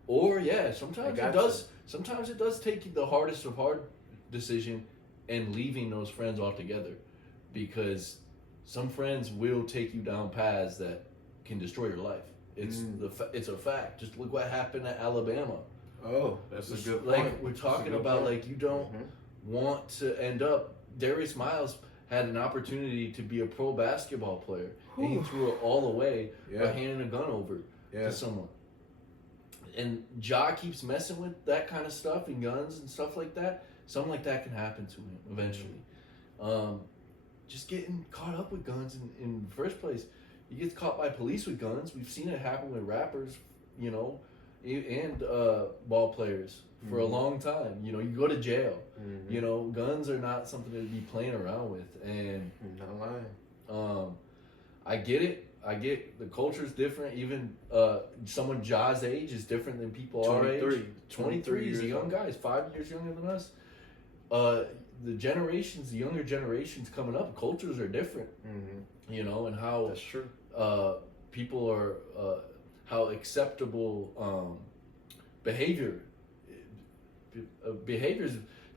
or sometimes it does. Sometimes it does take the hardest of hard decision and leaving those friends altogether, because some friends will take you down paths that can destroy your life. It's a fact. Just look what happened at Alabama. Oh, that's a good point. Like we're talking about, like, you don't want to end up. Darius Miles had an opportunity to be a pro basketball player, and he threw it all away by handing a gun over to someone. And Ja keeps messing with that kind of stuff and guns and stuff like that. Something like that can happen to him eventually. Just getting caught up with guns in the first place. He gets caught by police with guns. We've seen it happen with rappers, and ball players for a long time. You go to jail. Guns are not something to be playing around with. And not lying. I get it. I get the culture's different. Even someone Ja's age is different than people our age. 23 is a young guy. He's 5 years younger than us. The younger generations coming up, cultures are different. And how that's true. People are how acceptable behaviors,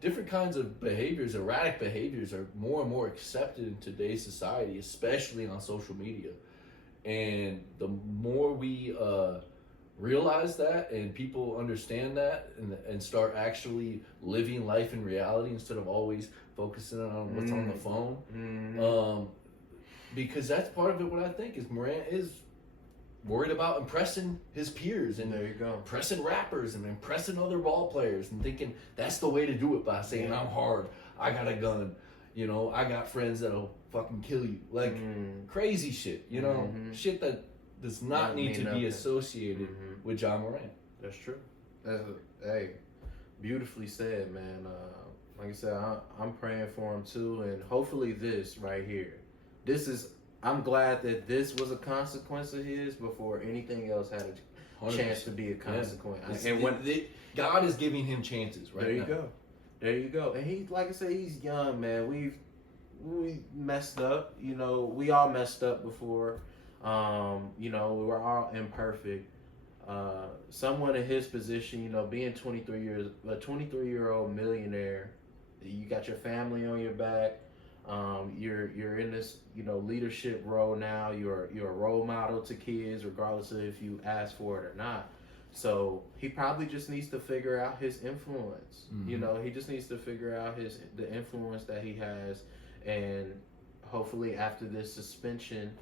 different kinds of behaviors, erratic behaviors are more and more accepted in today's society, especially on social media. And the more we realize that and people understand that and start actually living life in reality instead of always focusing on what's on the phone, because that's part of it. What I think is Morant is worried about impressing his peers and there you go, impressing rappers and impressing other ball players, and thinking that's the way to do it, by saying I'm hard, I got a gun, I got friends that'll fucking kill you, like crazy shit, shit that does not need to be associated with Ja Morant. That's true. Hey, beautifully said, man. Like I said, I'm praying for him too, and hopefully this right here, I'm glad that this was a consequence of his before anything else had a 100%. Chance to be a consequence. And when God is giving him chances, right? There you go. And he, like I said, he's young, man. We messed up. We all messed up before. We were all imperfect. Someone in his position, being a 23-year-old millionaire, you got your family on your back. You're in this, leadership role now. You're a role model to kids, regardless of if you ask for it or not. So he probably just needs to figure out his influence. He just needs to figure out the influence that he has, and hopefully after this suspension,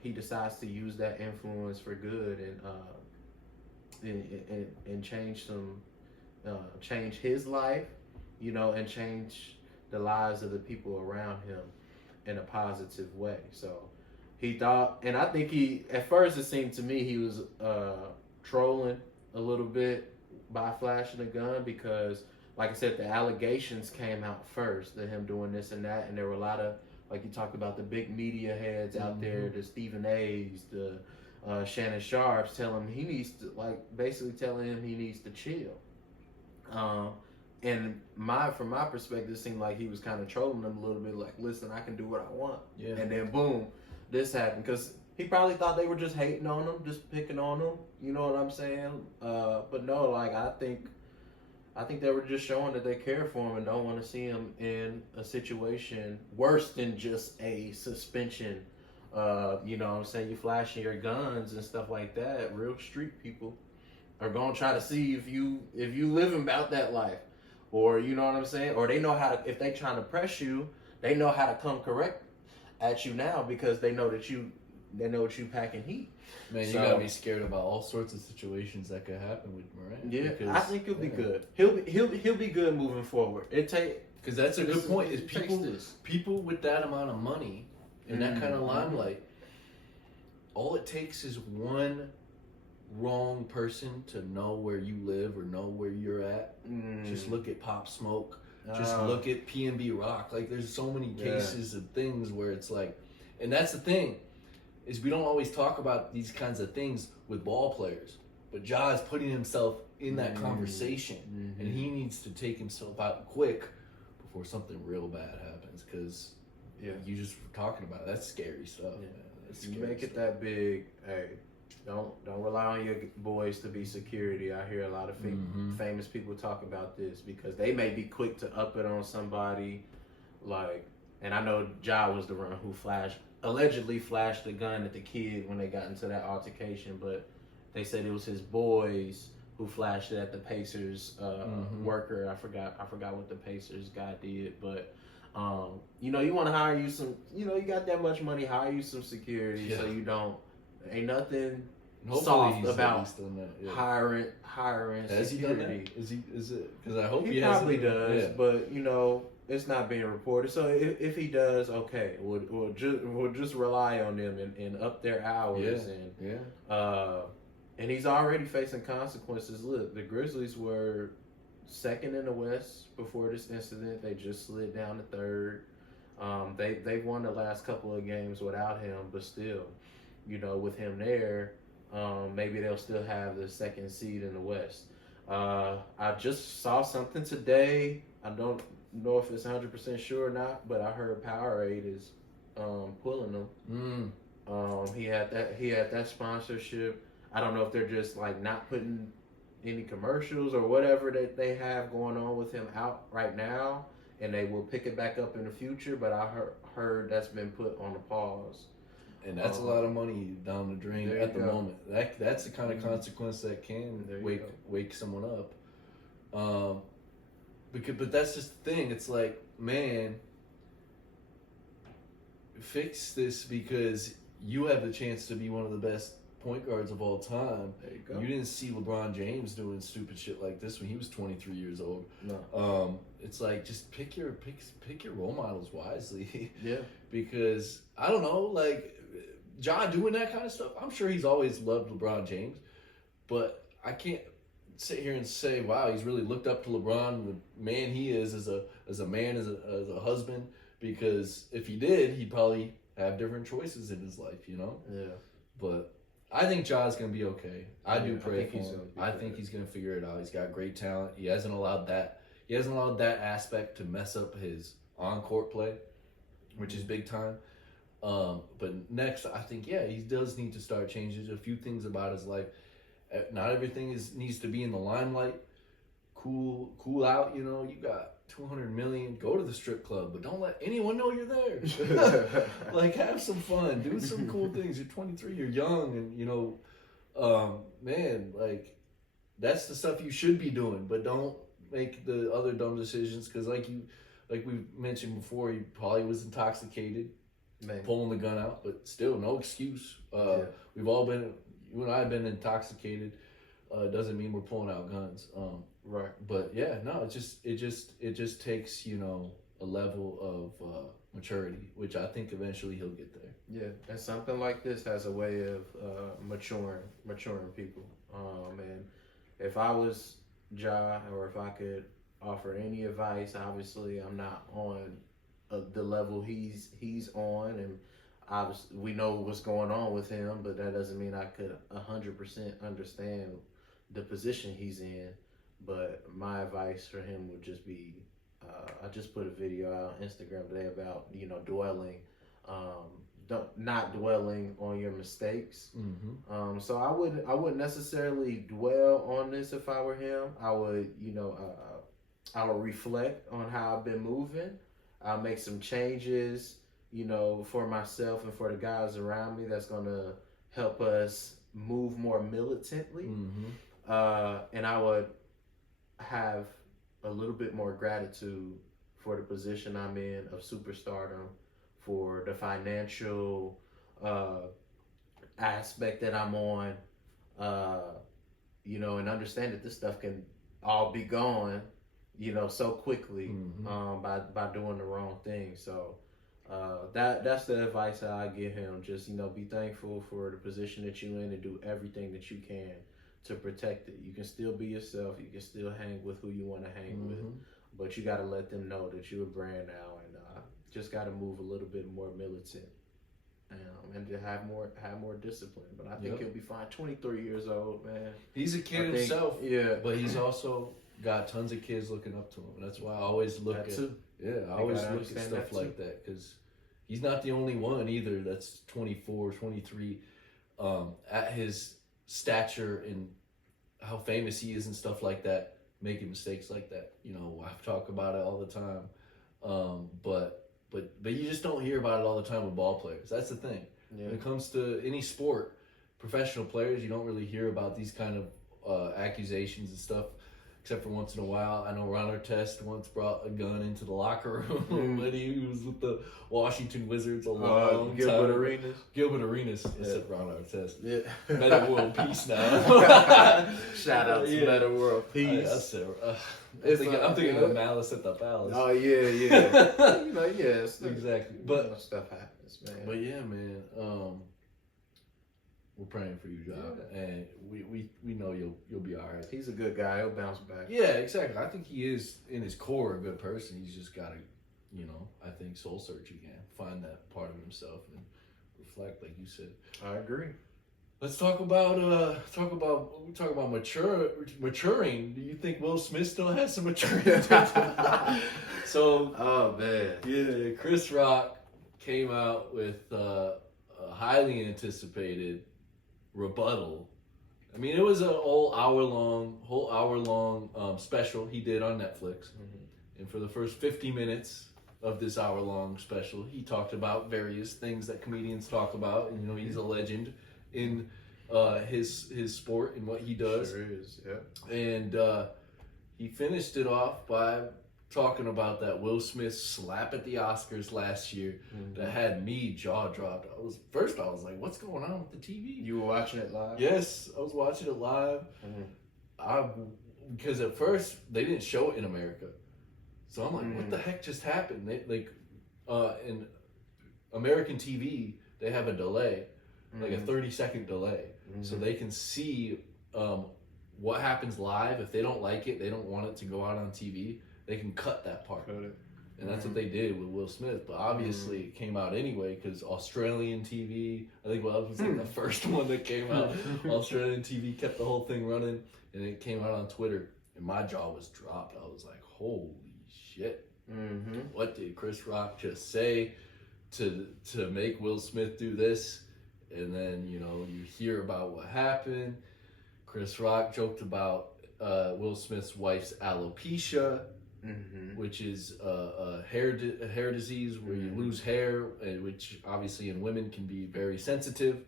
he decides to use that influence for good and change his life, and change the lives of the people around him in a positive way. So he thought, and I think at first it seemed to me he was trolling a little bit by flashing a gun, because like I said, the allegations came out first of him doing this and that, and there were a lot of, like you talked about, the big media heads out there, the Stephen A's, the Shannon Sharps, telling him he needs to chill. And from my perspective, it seemed like he was kind of trolling them a little bit, like, listen, I can do what I want. Yeah. And then boom, this happened, because he probably thought they were just hating on him, just picking on him. You know what I'm saying? But no, like, I think they were just showing that they care for him and don't want to see him in a situation worse than just a suspension. You know what I'm saying? You flashing your guns and stuff like that. Real street people are gonna try to see if you live about that life, or you know what I'm saying? Or they know how to, if they trying to press you, they know how to come correct at you now, because they know that you packing heat. Man, you gotta be scared about all sorts of situations that could happen with Morant. Yeah, because, I think he'll be good. He'll be good moving forward. Because that's a good point. Is people with that amount of money and that kind of limelight, all it takes is one wrong person to know where you live or know where you're at. Just look at Pop Smoke. Just look at PNB Rock. Like, there's so many cases of things where it's like, and that's the thing, is we don't always talk about these kinds of things with ball players. But Ja is putting himself in that conversation, and he needs to take himself out quick before something real bad happens. Because you just were talking about it. That's scary stuff, man. That's You scary make it that big, hey, don't rely on your boys to be security. I hear a lot of famous people talk about this because they may be quick to up it on somebody, like, and I know Ja was the one who allegedly flashed the gun at the kid when they got into that altercation, but they said it was his boys who flashed it at the Pacers worker. I forgot what the Pacers guy did, but you know, you want to hire you some, you know, you got that much money, hire you some security so you don't, ain't nothing soft about hiring Has security. He done that? Is it? Because I hope He probably does, but you know, it's not being reported. So if he does, okay, we'll just rely on them and up their hours and he's already facing consequences. Look, the Grizzlies were second in the West before this incident. They just slid down to third. They've won the last couple of games without him, but still, you know, with him there, maybe they'll still have the second seed in the West. I just saw something today. I don't know if it's 100% sure or not, but I heard Powerade is pulling them. He had that sponsorship. I don't know if they're just like not putting any commercials or whatever that they have going on with him out right now, and they will pick it back up in the future. But I heard that's been put on a pause. And that's a lot of money down the drain at the moment. That's the kind of consequence that can wake someone up. But that's just the thing. It's like, man, fix this because you have the chance to be one of the best point guards of all time. There you go. You didn't see LeBron James doing stupid shit like this when he was 23 years old. No. It's like, just pick your role models wisely. Yeah. Because I don't know, like, Ja doing that kind of stuff, I'm sure he's always loved LeBron James, but I can't sit here and say, wow, he's really looked up to LeBron, the man he is as a man, as a husband, because if he did, he'd probably have different choices in his life, you know? Yeah. But I think Ja's going to be okay. I do pray for him. I think he's he's going to figure it out. He's got great talent. He hasn't allowed that aspect to mess up his on-court play, which is big time. But next, I think, he does need to start changing a few things about his life. Not everything needs to be in the limelight. Cool out, you know. You got $200 million. Go to the strip club, but don't let anyone know you're there. Like, have some fun. Do some cool things. You're 23. You're young, and you know, man, like, that's the stuff you should be doing. But don't make the other dumb decisions because, like we mentioned before, he probably was intoxicated. Man. Pulling the gun out, but still no excuse. We've all been, you and I have been intoxicated. Doesn't mean we're pulling out guns. Right. But it just takes, you know, a level of maturity, which I think eventually he'll get there. Yeah, and something like this has a way of maturing people. And if I was Ja, or if I could offer any advice, obviously I'm not on the level he's on, and obviously we know what's going on with him, but that doesn't mean I could 100% understand the position he's in. But my advice for him would just be, I just put a video out on Instagram today about, you know, not dwelling on your mistakes. So I wouldn't necessarily dwell on this if I were him. I would, you know, I would reflect on how I've been moving. I'll make some changes, you know, for myself and for the guys around me that's going to help us move more militantly. And I would have a little bit more gratitude for the position I'm in of superstardom, for the financial aspect that I'm on, you know, and understand that this stuff can all be gone, you know, so quickly by doing the wrong thing. So that's the advice that I give him. Just, you know, be thankful for the position that you're in and do everything that you can to protect it. You can still be yourself. You can still hang with who you want to hang with. but you got to let them know that you're a brand now, and just got to move a little bit more militant. And to have more discipline, but I think he'll be fine. 23 years old, man. He's a kid himself, but he's also got tons of kids looking up to him. And that's why I always look at stuff like that, because he's not the only one either that's 24, 23, at his stature and how famous he is and stuff like that, making mistakes like that. You know, I talk about it all the time, but you just don't hear about it all the time with ball players. That's the thing. Yeah. When it comes to any sport, professional players, you don't really hear about these kind of accusations and stuff, except for once in a while. I know Ron Artest once brought a gun into the locker room when he was with the Washington Wizards a long Gilbert time. Arenas. Gilbert Arenas. I said Ron Artest. Yeah. Meta World Peace now. Shout out to Meta World Peace. I said, I'm thinking of Malice at the Palace. Oh yeah. Yes. Exactly. But stuff happens, man. But yeah, man. We're praying for you, John, and we know you'll be all right. He's a good guy. He'll bounce back. Yeah, exactly. I think he is in his core a good person. He's just got to, I think soul search again, find that part of himself and reflect, like you said. I agree. Let's talk about maturing. Do you think Will Smith still has some maturing? So, oh man, yeah, Chris Rock came out with a highly anticipated rebuttal. I mean, it was a whole hour long special he did on Netflix, and for the first 50 minutes of this hour long special, he talked about various things that comedians talk about, and he's a legend in his sport and what he does. Sure is, yeah. And he finished it off by talking about that Will Smith slap at the Oscars last year that had me jaw dropped. I was like, what's going on with the TV? You were watching it live? Yes, I was watching it live. Because at first they didn't show it in America, so I'm like, what the heck just happened? In American TV they have a delay, like a 30-second delay, so they can see what happens live. If they don't like it, they don't want it to go out on TV, they can cut that part. And that's what they did with Will Smith. But obviously it came out anyway because Australian TV, I think that was like the first one that came out. Australian TV kept the whole thing running, and it came out on Twitter, and my jaw was dropped. I was like, holy shit. What did Chris Rock just say to make Will Smith do this? And then, you hear about what happened. Chris Rock joked about Will Smith's wife's alopecia, which is a hair disease where you lose hair, which obviously in women can be very sensitive.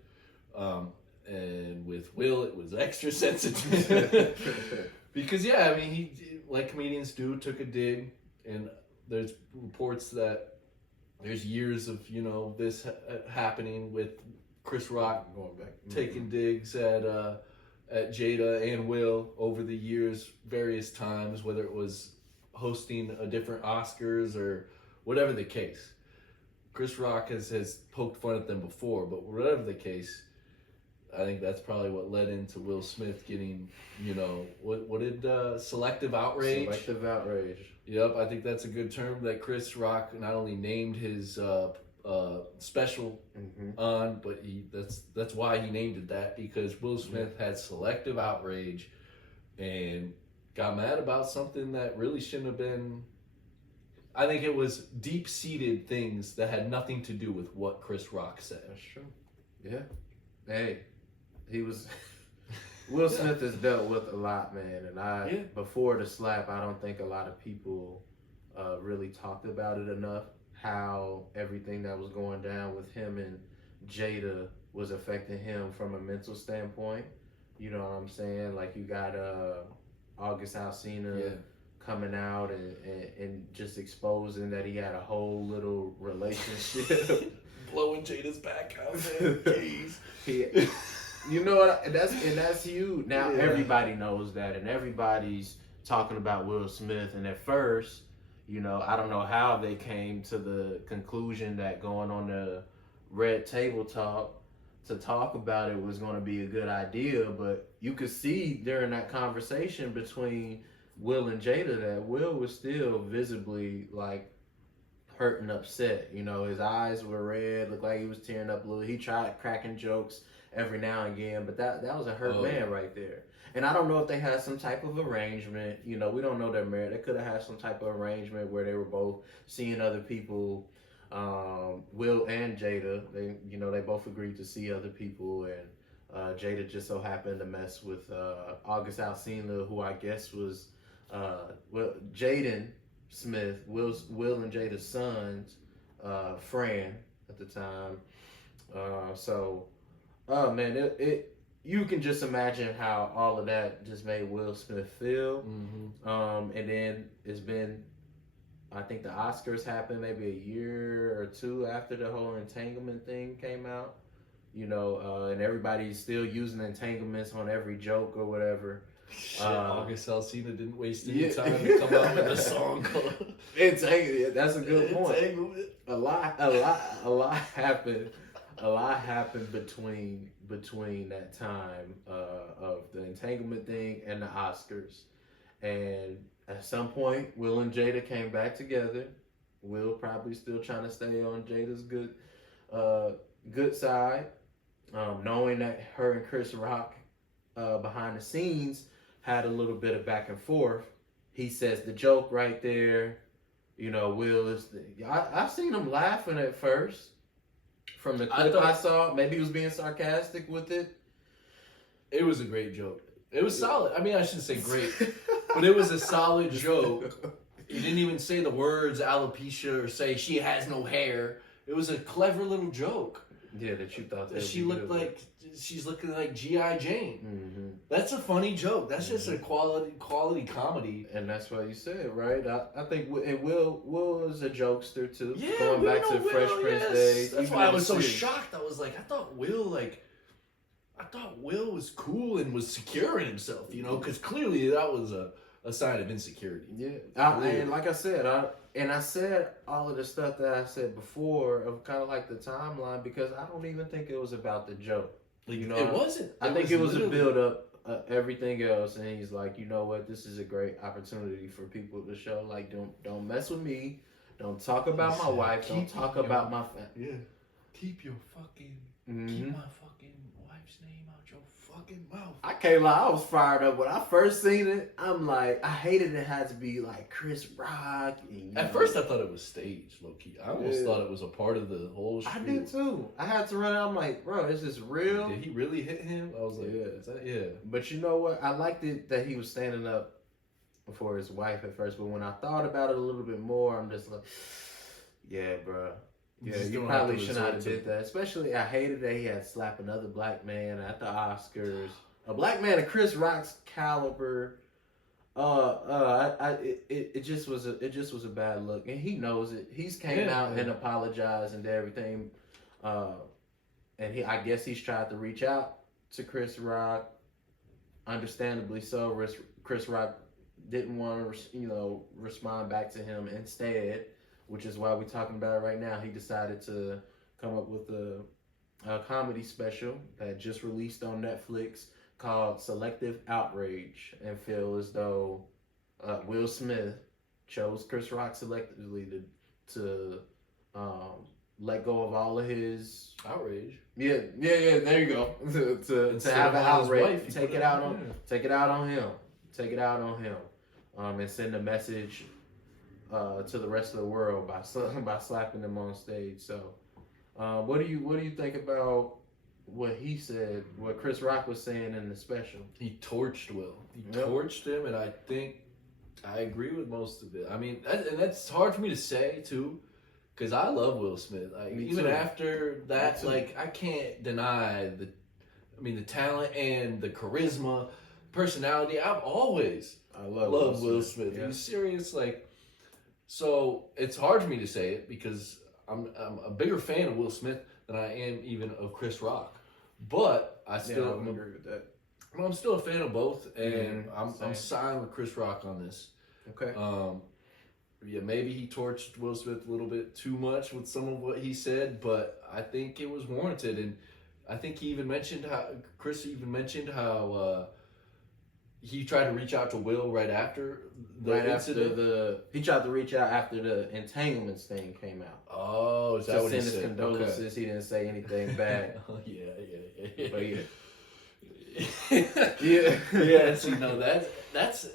And with Will, it was extra sensitive. Because, he, like comedians do, took a dig. And there's reports that there's years of, this happening with Chris Rock going back, taking digs at Jada and Will over the years, various times, whether it was hosting a different Oscars or whatever the case. Chris Rock has poked fun at them before, but whatever the case, I think that's probably what led into Will Smith getting, what did selective outrage? Selective outrage. Yep, I think that's a good term that Chris Rock not only named his special on, but that's why he named it that, because Will Smith had selective outrage and got mad about something that really shouldn't have been. I think it was deep-seated things that had nothing to do with what Chris Rock said. That's true. Yeah. Hey, he was. Will Smith has dealt with a lot, man, and before the slap, I don't think a lot of people really talked about it enough. How everything that was going down with him and Jada was affecting him from a mental standpoint. You know what I'm saying? Like, you got August Alsina coming out and just exposing that he had a whole little relationship. Blowing Jada's back out, man. Jeez. You know what? And that's huge. Now everybody knows that, and everybody's talking about Will Smith. And at first, I don't know how they came to the conclusion that going on the Red Table Talk to talk about it was going to be a good idea, but you could see during that conversation between Will and Jada that Will was still visibly like hurt and upset. You know, his eyes were red, looked like he was tearing up a little. He tried cracking jokes every now and again, but that was a hurt man right there. And I don't know if they had some type of arrangement. You know, we don't know their marriage. They could have had some type of arrangement where they were both seeing other people. Will and Jada, they both agreed to see other people, and Jada just so happened to mess with August Alsina, who I guess was Jaden Smith, Will and Jada's son's friend at the time. Man, it you can just imagine how all of that just made Will Smith feel. Mm-hmm. And then it's been, I think the Oscars happened maybe a year or two after the whole entanglement thing came out. You know, and everybody's still using entanglements on every joke or whatever. Shit, August Alsina didn't waste any time to come out with a song called Entanglement. That's a good point. Entanglement. A lot happened. A lot happened between that time of the entanglement thing and the Oscars, and at some point, Will and Jada came back together. Will probably still trying to stay on Jada's good side, knowing that her and Chris Rock behind the scenes had a little bit of back and forth. He says the joke right there. You know, Will is. I've seen him laughing at first. From the clip I saw, maybe he was being sarcastic with it. It was a great joke. It was solid. I mean, I shouldn't say great, but it was a solid joke. He didn't even say the words alopecia or say she has no hair. It was a clever little joke. Yeah, that you thought that she looked like she's looking like G.I. Jane. Mm-hmm. That's a funny joke. That's just a quality comedy. And that's what you said, right? I think Will is a jokester too. Yeah, going back to Fresh Prince days. That's why I was so shocked. I was like, I thought Will was cool and was secure in himself, you know, because clearly that was a sign of insecurity. Yeah, and like I said, I said all of the stuff that I said before of kind of like the timeline, because I don't even think it was about the joke. You know, it wasn't. I think it was a build up. Everything else, and he's like, you know what? This is a great opportunity for people to show, like, don't mess with me. Don't talk about my wife. Don't talk about my family. Yeah, keep your fucking keep my fucking wife's name out your fucking mouth. I can't lie, I was fired up when I first seen it. I'm like, I hated it had to be like Chris Rock. And, At first, I thought it was staged, low key. I almost thought it was a part of the whole show. I did too. I had to run out. I'm like, bro, is this real? Did he really hit him? I was like, yeah. But you know what? I liked it that he was standing up for his wife at first. But when I thought about it a little bit more, I'm just like, yeah, bro. Yeah, you probably should not have did that. Especially, I hated that he had slapped another black man at the Oscars. A black man of Chris Rock's caliber. It just was a bad look, and he knows it. He's came out and apologized and everything. And I guess he's tried to reach out to Chris Rock. Understandably so. Chris Rock didn't want to, respond back to him instead, which is why we're talking about it right now. He decided to come up with a comedy special that just released on Netflix called Selective Outrage, and feel as though Will Smith chose Chris Rock selectively to let go of all of his outrage. Yeah. There you go. to have an outrage, take it out on him, and send a message to the rest of the world by slapping them on stage. So, what do you think about what he said, what Chris Rock was saying in the special? He torched Will. He torched him, and I think I agree with most of it. I mean, that's hard for me to say too, because I love Will Smith. Like, even after that, like, I can't deny the talent and the charisma, personality. I love Will Smith. Yeah. He's serious, like. So it's hard for me to say it because I'm a bigger fan of Will Smith than I am even of Chris Rock. But I still agree with that. Well, I'm still a fan of both, and I'm siding with Chris Rock on this. Okay. Maybe he torched Will Smith a little bit too much with some of what he said, but I think it was warranted, and I think Chris even mentioned how he tried to reach out to Will right after the incident. He tried to reach out after the entanglements thing came out. Oh, is that what he send his said? condolences. Okay. He didn't say anything back. Oh, yeah. But Yeah. See, no, that's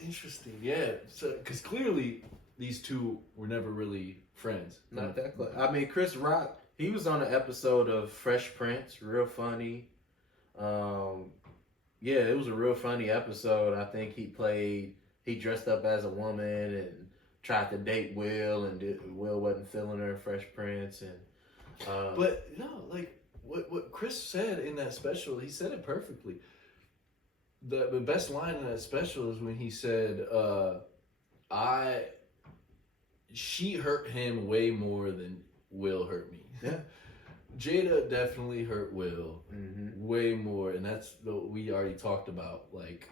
interesting. Yeah, so because clearly these two were never really friends. Not that close. I mean, Chris Rock. He was on an episode of Fresh Prince. Real funny. Yeah, it was a real funny episode. I think he dressed up as a woman and tried to date Will, and Will wasn't feeling her in Fresh Prince. And but no, like what Chris said in that special, he said it perfectly. The best line in that special is when he said, she hurt him way more than Will hurt me. Yeah. Jada definitely hurt Will way more, and that's we already talked about, like,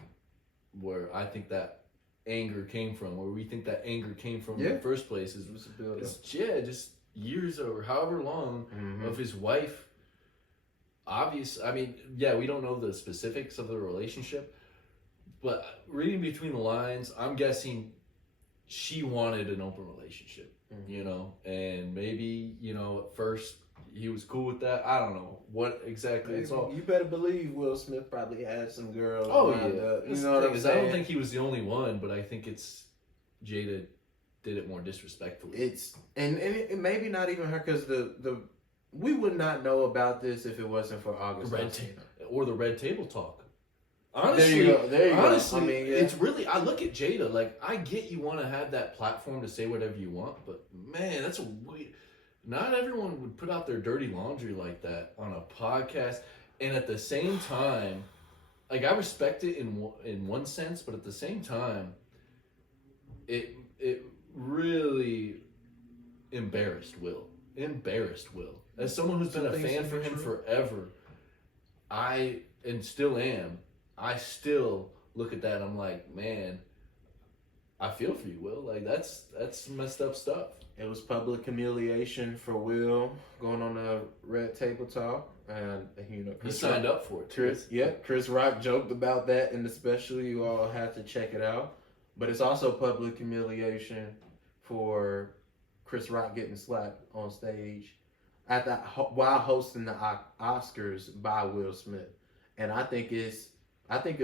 where I think that anger came from, where we think that anger came from in the first place is just years or however long of his wife. I mean, yeah, we don't know the specifics of the relationship, but reading between the lines, I'm guessing she wanted an open relationship, you know, and maybe, you know, at first he was cool with that. I don't know what exactly it's all. You better believe Will Smith probably had some girls. Oh yeah, you know what I'm saying? I don't think he was the only one, but I think it's Jada did it more disrespectfully. It's and it maybe not even her, because the we would not know about this if it wasn't for August or the red table talk. Honestly, there you go. I mean, it's really. I look at Jada, like, I get you want to have that platform to say whatever you want, but man, that's a weird. Not everyone would put out their dirty laundry like that on a podcast, and at the same time, like, I respect it in one sense, but at the same time, it really embarrassed Will. As someone who's been a fan for him forever, and still am. I still look at that and I'm like, man, I feel for you, Will. Like, that's messed up stuff. It was public humiliation for Will going on the red table talk, and you know, he signed up for it. Chris Rock joked about that in the special. You all have to check it out. But it's also public humiliation for Chris Rock getting slapped on stage while hosting the Oscars by Will Smith, and I think it's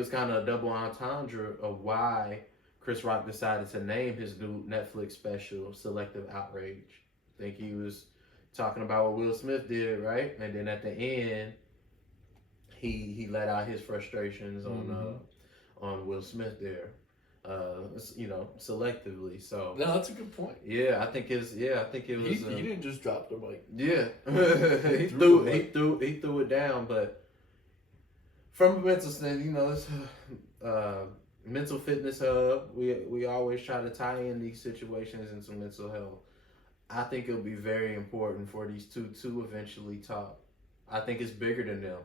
kind of a double entendre of why Chris Rock decided to name his new Netflix special Selective Outrage. I think he was talking about what Will Smith did, right? And then at the end, he let out his frustrations on Will Smith there, you know, selectively. So no, that's a good point. Yeah, I think it was. He didn't just drop the mic. Yeah, he threw it down, but. From a mental stand, you know, it's mental fitness hub. We always try to tie in these situations into mental health. I think it'll be very important for these two to eventually talk. I think it's bigger than them.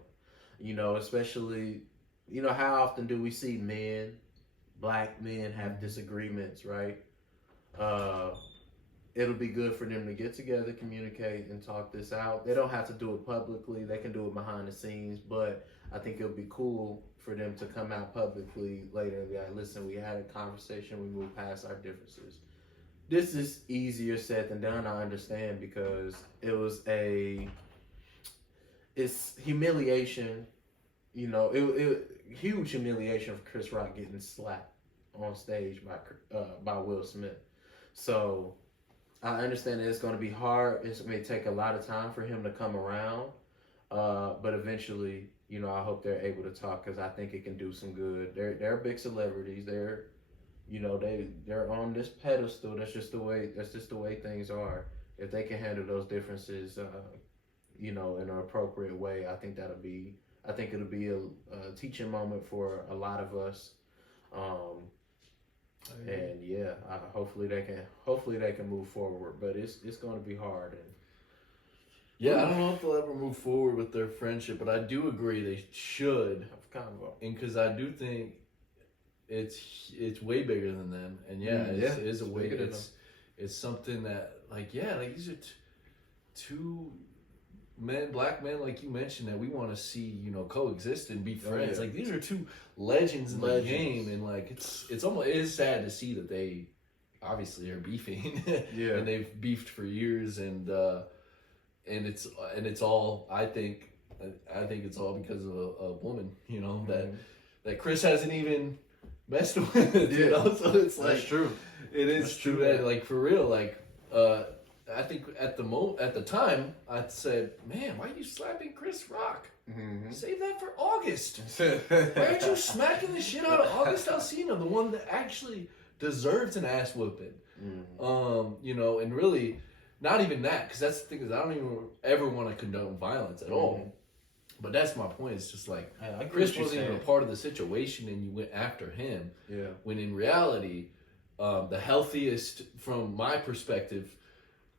You know, especially, you know, how often do we see black men have disagreements, right? It'll be good for them to get together, communicate, and talk this out. They don't have to do it publicly. They can do it behind the scenes, but I think it'll be cool for them to come out publicly later and be like, listen, we had a conversation, we moved past our differences. This is easier said than done, I understand, because it's humiliation, you know, it huge humiliation for Chris Rock getting slapped on stage by Will Smith. So I understand that it's going to be hard. It may take a lot of time for him to come around, but eventually, you know, I hope they're able to talk, because I think it can do some good. They're big celebrities. They're, you know, they're on this pedestal. That's just the way things are. If they can handle those differences, you know, in an appropriate way, I think it'll be a teaching moment for a lot of us. And yeah, hopefully they can move forward, but it's going to be hard. And yeah, I don't know if they'll ever move forward with their friendship, but I do agree they should. And because I do think it's way bigger than them, and it's a way. It's something that, like, yeah, like, these are two black men, like you mentioned, that we want to see, coexist and be friends. yeah. Like, these are two legends in the game, and like it is sad to see that they obviously are beefing. Yeah. And they've beefed for years, and it's all, I think it's all because of a woman, that Chris hasn't even messed with, so it's like, that's true. It is That's true true. that, like, for real, like, I think at the time, I said, man, why are you slapping Chris Rock? Mm-hmm. Save that for August. Why aren't you smacking the shit out of August Alsina, the one that actually deserves an ass whooping? Mm-hmm. And really, not even that, because that's the thing, is I don't even ever want to condone violence at all. But that's my point. It's just like, Chris wasn't even a part of the situation, and you went after him. Yeah. When in reality, the healthiest, from my perspective,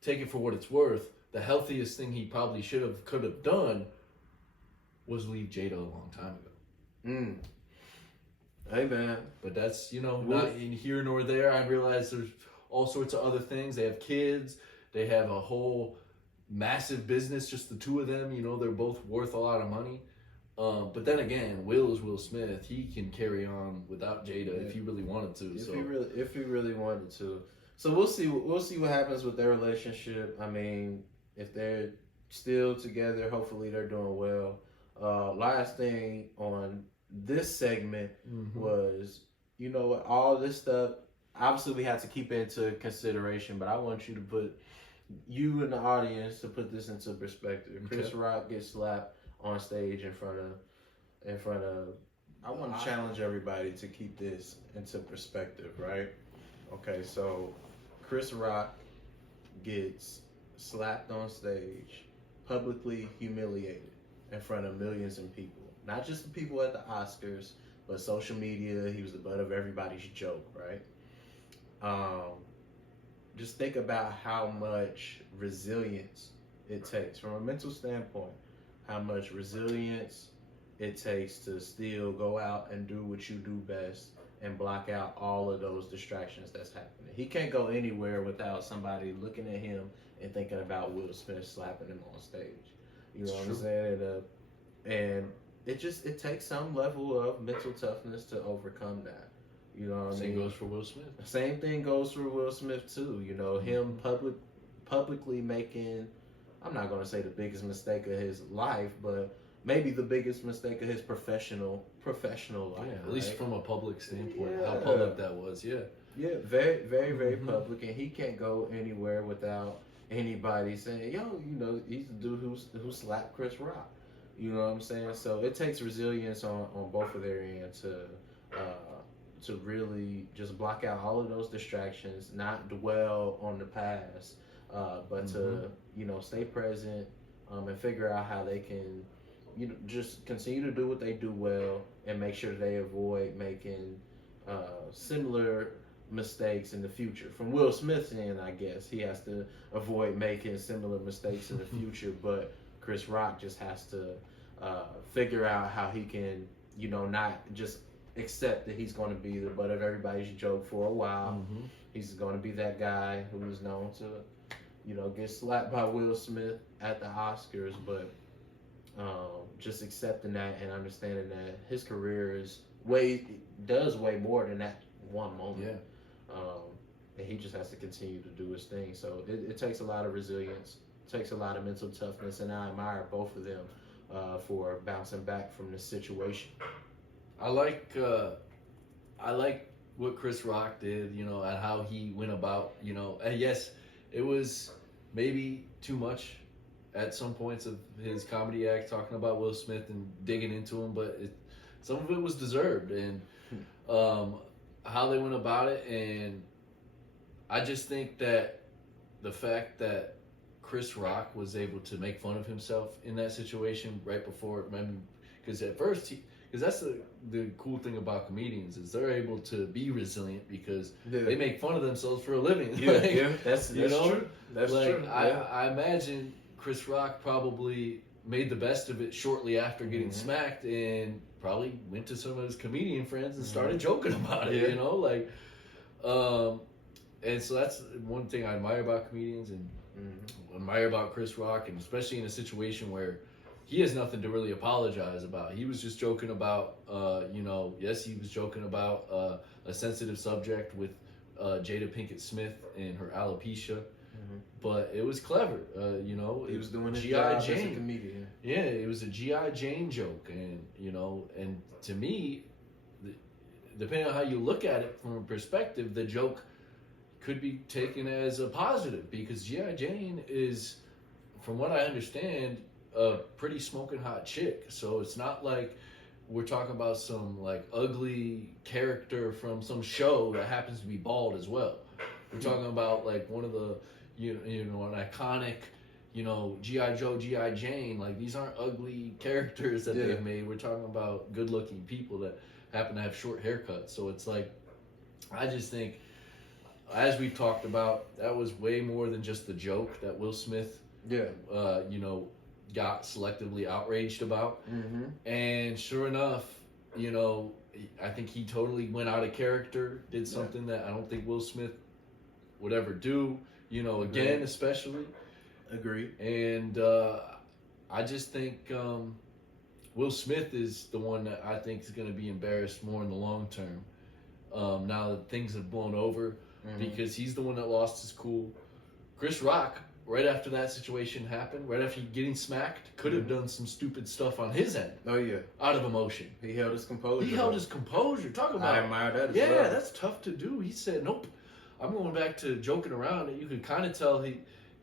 take it for what it's worth, the healthiest thing he probably could have done was leave Jada a long time ago. Hey, man. But that's, not in here nor there. I realize there's all sorts of other things. They have kids. They have a whole massive business, just the two of them. They're both worth a lot of money. But then again, Will is Will Smith. He can carry on without Jada if he really wanted to. If he really wanted to. So we'll see what happens with their relationship. I mean, if they're still together, hopefully they're doing well. Last thing on this segment was, all this stuff, obviously we have to keep it into consideration, but I want you to put, you in the audience, to put this into perspective. Okay. Chris Rock gets slapped on stage in front of I want to challenge everybody to keep this into perspective, right? Okay, so Chris Rock gets slapped on stage, publicly humiliated in front of millions of people. Not just the people at the Oscars, but social media. He was the butt of everybody's joke, right? Just think about how much resilience it takes from a mental standpoint, how much resilience it takes to still go out and do what you do best and block out all of those distractions that's happening. He can't go anywhere without somebody looking at him and thinking about Will Smith slapping him on stage. You know what I'm saying? And it takes some level of mental toughness to overcome that. You know what I mean? Same goes for Will Smith. Same thing goes for Will Smith too. Him publicly making, I'm not going to say the biggest mistake of his life, but maybe the biggest mistake of his professional life. Yeah, at least from a public standpoint, Yeah. how public that was. Yeah. Yeah, very, very, very public, and he can't go anywhere without anybody saying, "Yo, he's the dude who slapped Chris Rock." You know what I'm saying? So it takes resilience on both of their ends to really just block out all of those distractions, not dwell on the past, but to stay present and figure out how they can just continue to do what they do well and make sure they avoid making similar mistakes in the future. From Will Smith's end, I guess he has to avoid making similar mistakes in the future, but Chris Rock just has to figure out how he can not just accept that he's going to be the butt of everybody's joke for a while. He's going to be that guy who is known to get slapped by Will Smith at the Oscars, but just accepting that and understanding that his career does way more than that one moment. Yeah. And he just has to continue to do his thing. So it takes a lot of resilience, it takes a lot of mental toughness, and I admire both of them for bouncing back from this situation. I like what Chris Rock did, and how he went about, and yes, it was maybe too much at some points of his comedy act, talking about Will Smith and digging into him, but some of it was deserved, and how they went about it. And I just think that the fact that Chris Rock was able to make fun of himself in that situation right before, because at first because that's the cool thing about comedians, is they're able to be resilient because they make fun of themselves for a living. That's true. That's true. I imagine Chris Rock probably made the best of it shortly after getting smacked, and probably went to some of his comedian friends and started joking about it. And so that's one thing I admire about comedians and admire about Chris Rock, and especially in a situation where he has nothing to really apologize about. He was just joking about, yes, he was joking about a sensitive subject with Jada Pinkett Smith and her alopecia. But it was clever, He was doing his G.I. job Jane. as a comedian. Yeah, it was a G.I. Jane joke, and and to me, depending on how you look at it from a perspective, the joke could be taken as a positive, because G.I. Jane is, from what I understand, a pretty smoking hot chick. So it's not like we're talking about some like ugly character from some show that happens to be bald as well. We're talking about like one of the an iconic, G.I. Joe, G.I. Jane. Like, these aren't ugly characters that they've made. We're talking about good-looking people that happen to have short haircuts. So it's like, I just think, as we've talked about, that was way more than just the joke that Will Smith, got selectively outraged about. And sure enough, I think he totally went out of character, did something that I don't think Will Smith would ever do. Again, especially. Agreed. And I just think Will Smith is the one that I think is going to be embarrassed more in the long term. Now that things have blown over, because he's the one that lost his cool. Chris Rock, right after that situation happened, right after getting smacked, could have done some stupid stuff on his end. Oh, yeah. Out of emotion. He held his composure. Talk about I admire that as well. Yeah, that's tough to do. He said, nope. I'm going back to joking around. And you could kind of tell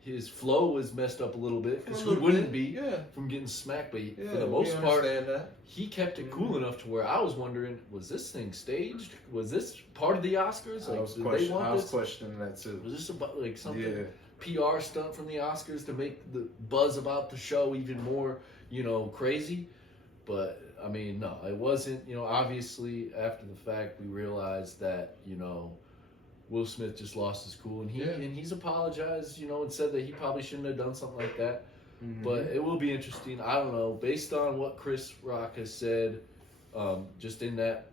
his flow was messed up a little bit, because who wouldn't be from getting smacked? But for the most part, he kept it cool enough to where I was wondering, was this thing staged? Was this part of the Oscars? Like, I was questioning that too. Was this about like something PR stunt from the Oscars to make the buzz about the show even more, crazy? But I mean, no, it wasn't. Obviously after the fact, we realized that Will Smith just lost his cool, and he's apologized, and said that he probably shouldn't have done something like that. But it will be interesting. I don't know, based on what Chris Rock has said, just in that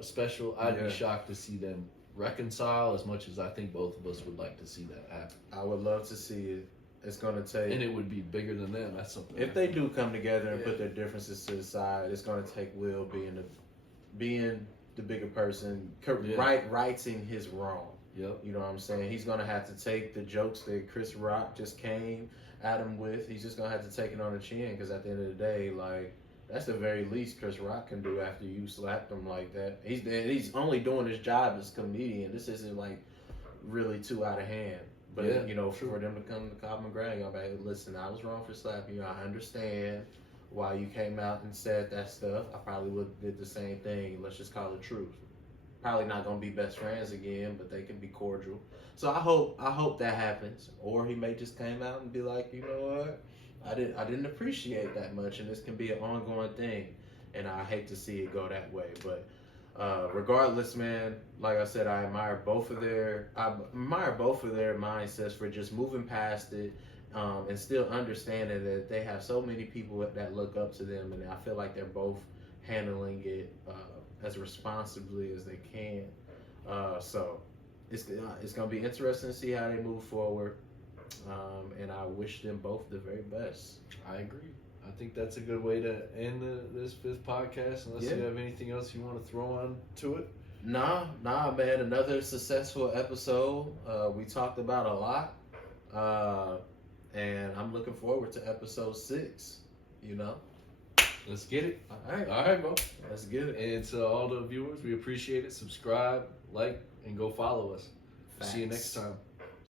special, I'd be shocked to see them reconcile, as much as I think both of us would like to see that happen. I would love to see it. It's going to take, and it would be bigger than them. That's something. If they do come together and put their differences to the side, it's going to take Will being the bigger person, righting his wrong. Yep. You know what I'm saying? He's going to have to take the jokes that Chris Rock just came at him with. He's just going to have to take it on the chin, because at the end of the day, like, that's the very least Chris Rock can do after you slapped him like that. He's only doing his job as a comedian. This isn't like really too out of hand. But for them to come to common ground, y'all be like, listen, I was wrong for slapping you. I understand why you came out and said that stuff. I probably would have did the same thing. Let's just call it truth. Probably not gonna be best friends again, but they can be cordial. So I hope that happens. Or he may just come out and be like, you know what, I didn't appreciate that much, and this can be an ongoing thing. And I hate to see it go that way. But regardless, man, like I said, I admire both of their mindsets for just moving past it, and still understanding that they have so many people that look up to them, and I feel like they're both handling it as responsibly as they can. So it's going to be interesting to see how they move forward. And I wish them both the very best. I agree. I think that's a good way to end this fifth podcast, unless you have anything else you want to throw on to it. Nah, man. Another successful episode. We talked about a lot. And I'm looking forward to episode 6, Let's get it. All right, bro. Let's get it. And to all the viewers, we appreciate it. Subscribe, like, and go follow us. Facts. See you next time.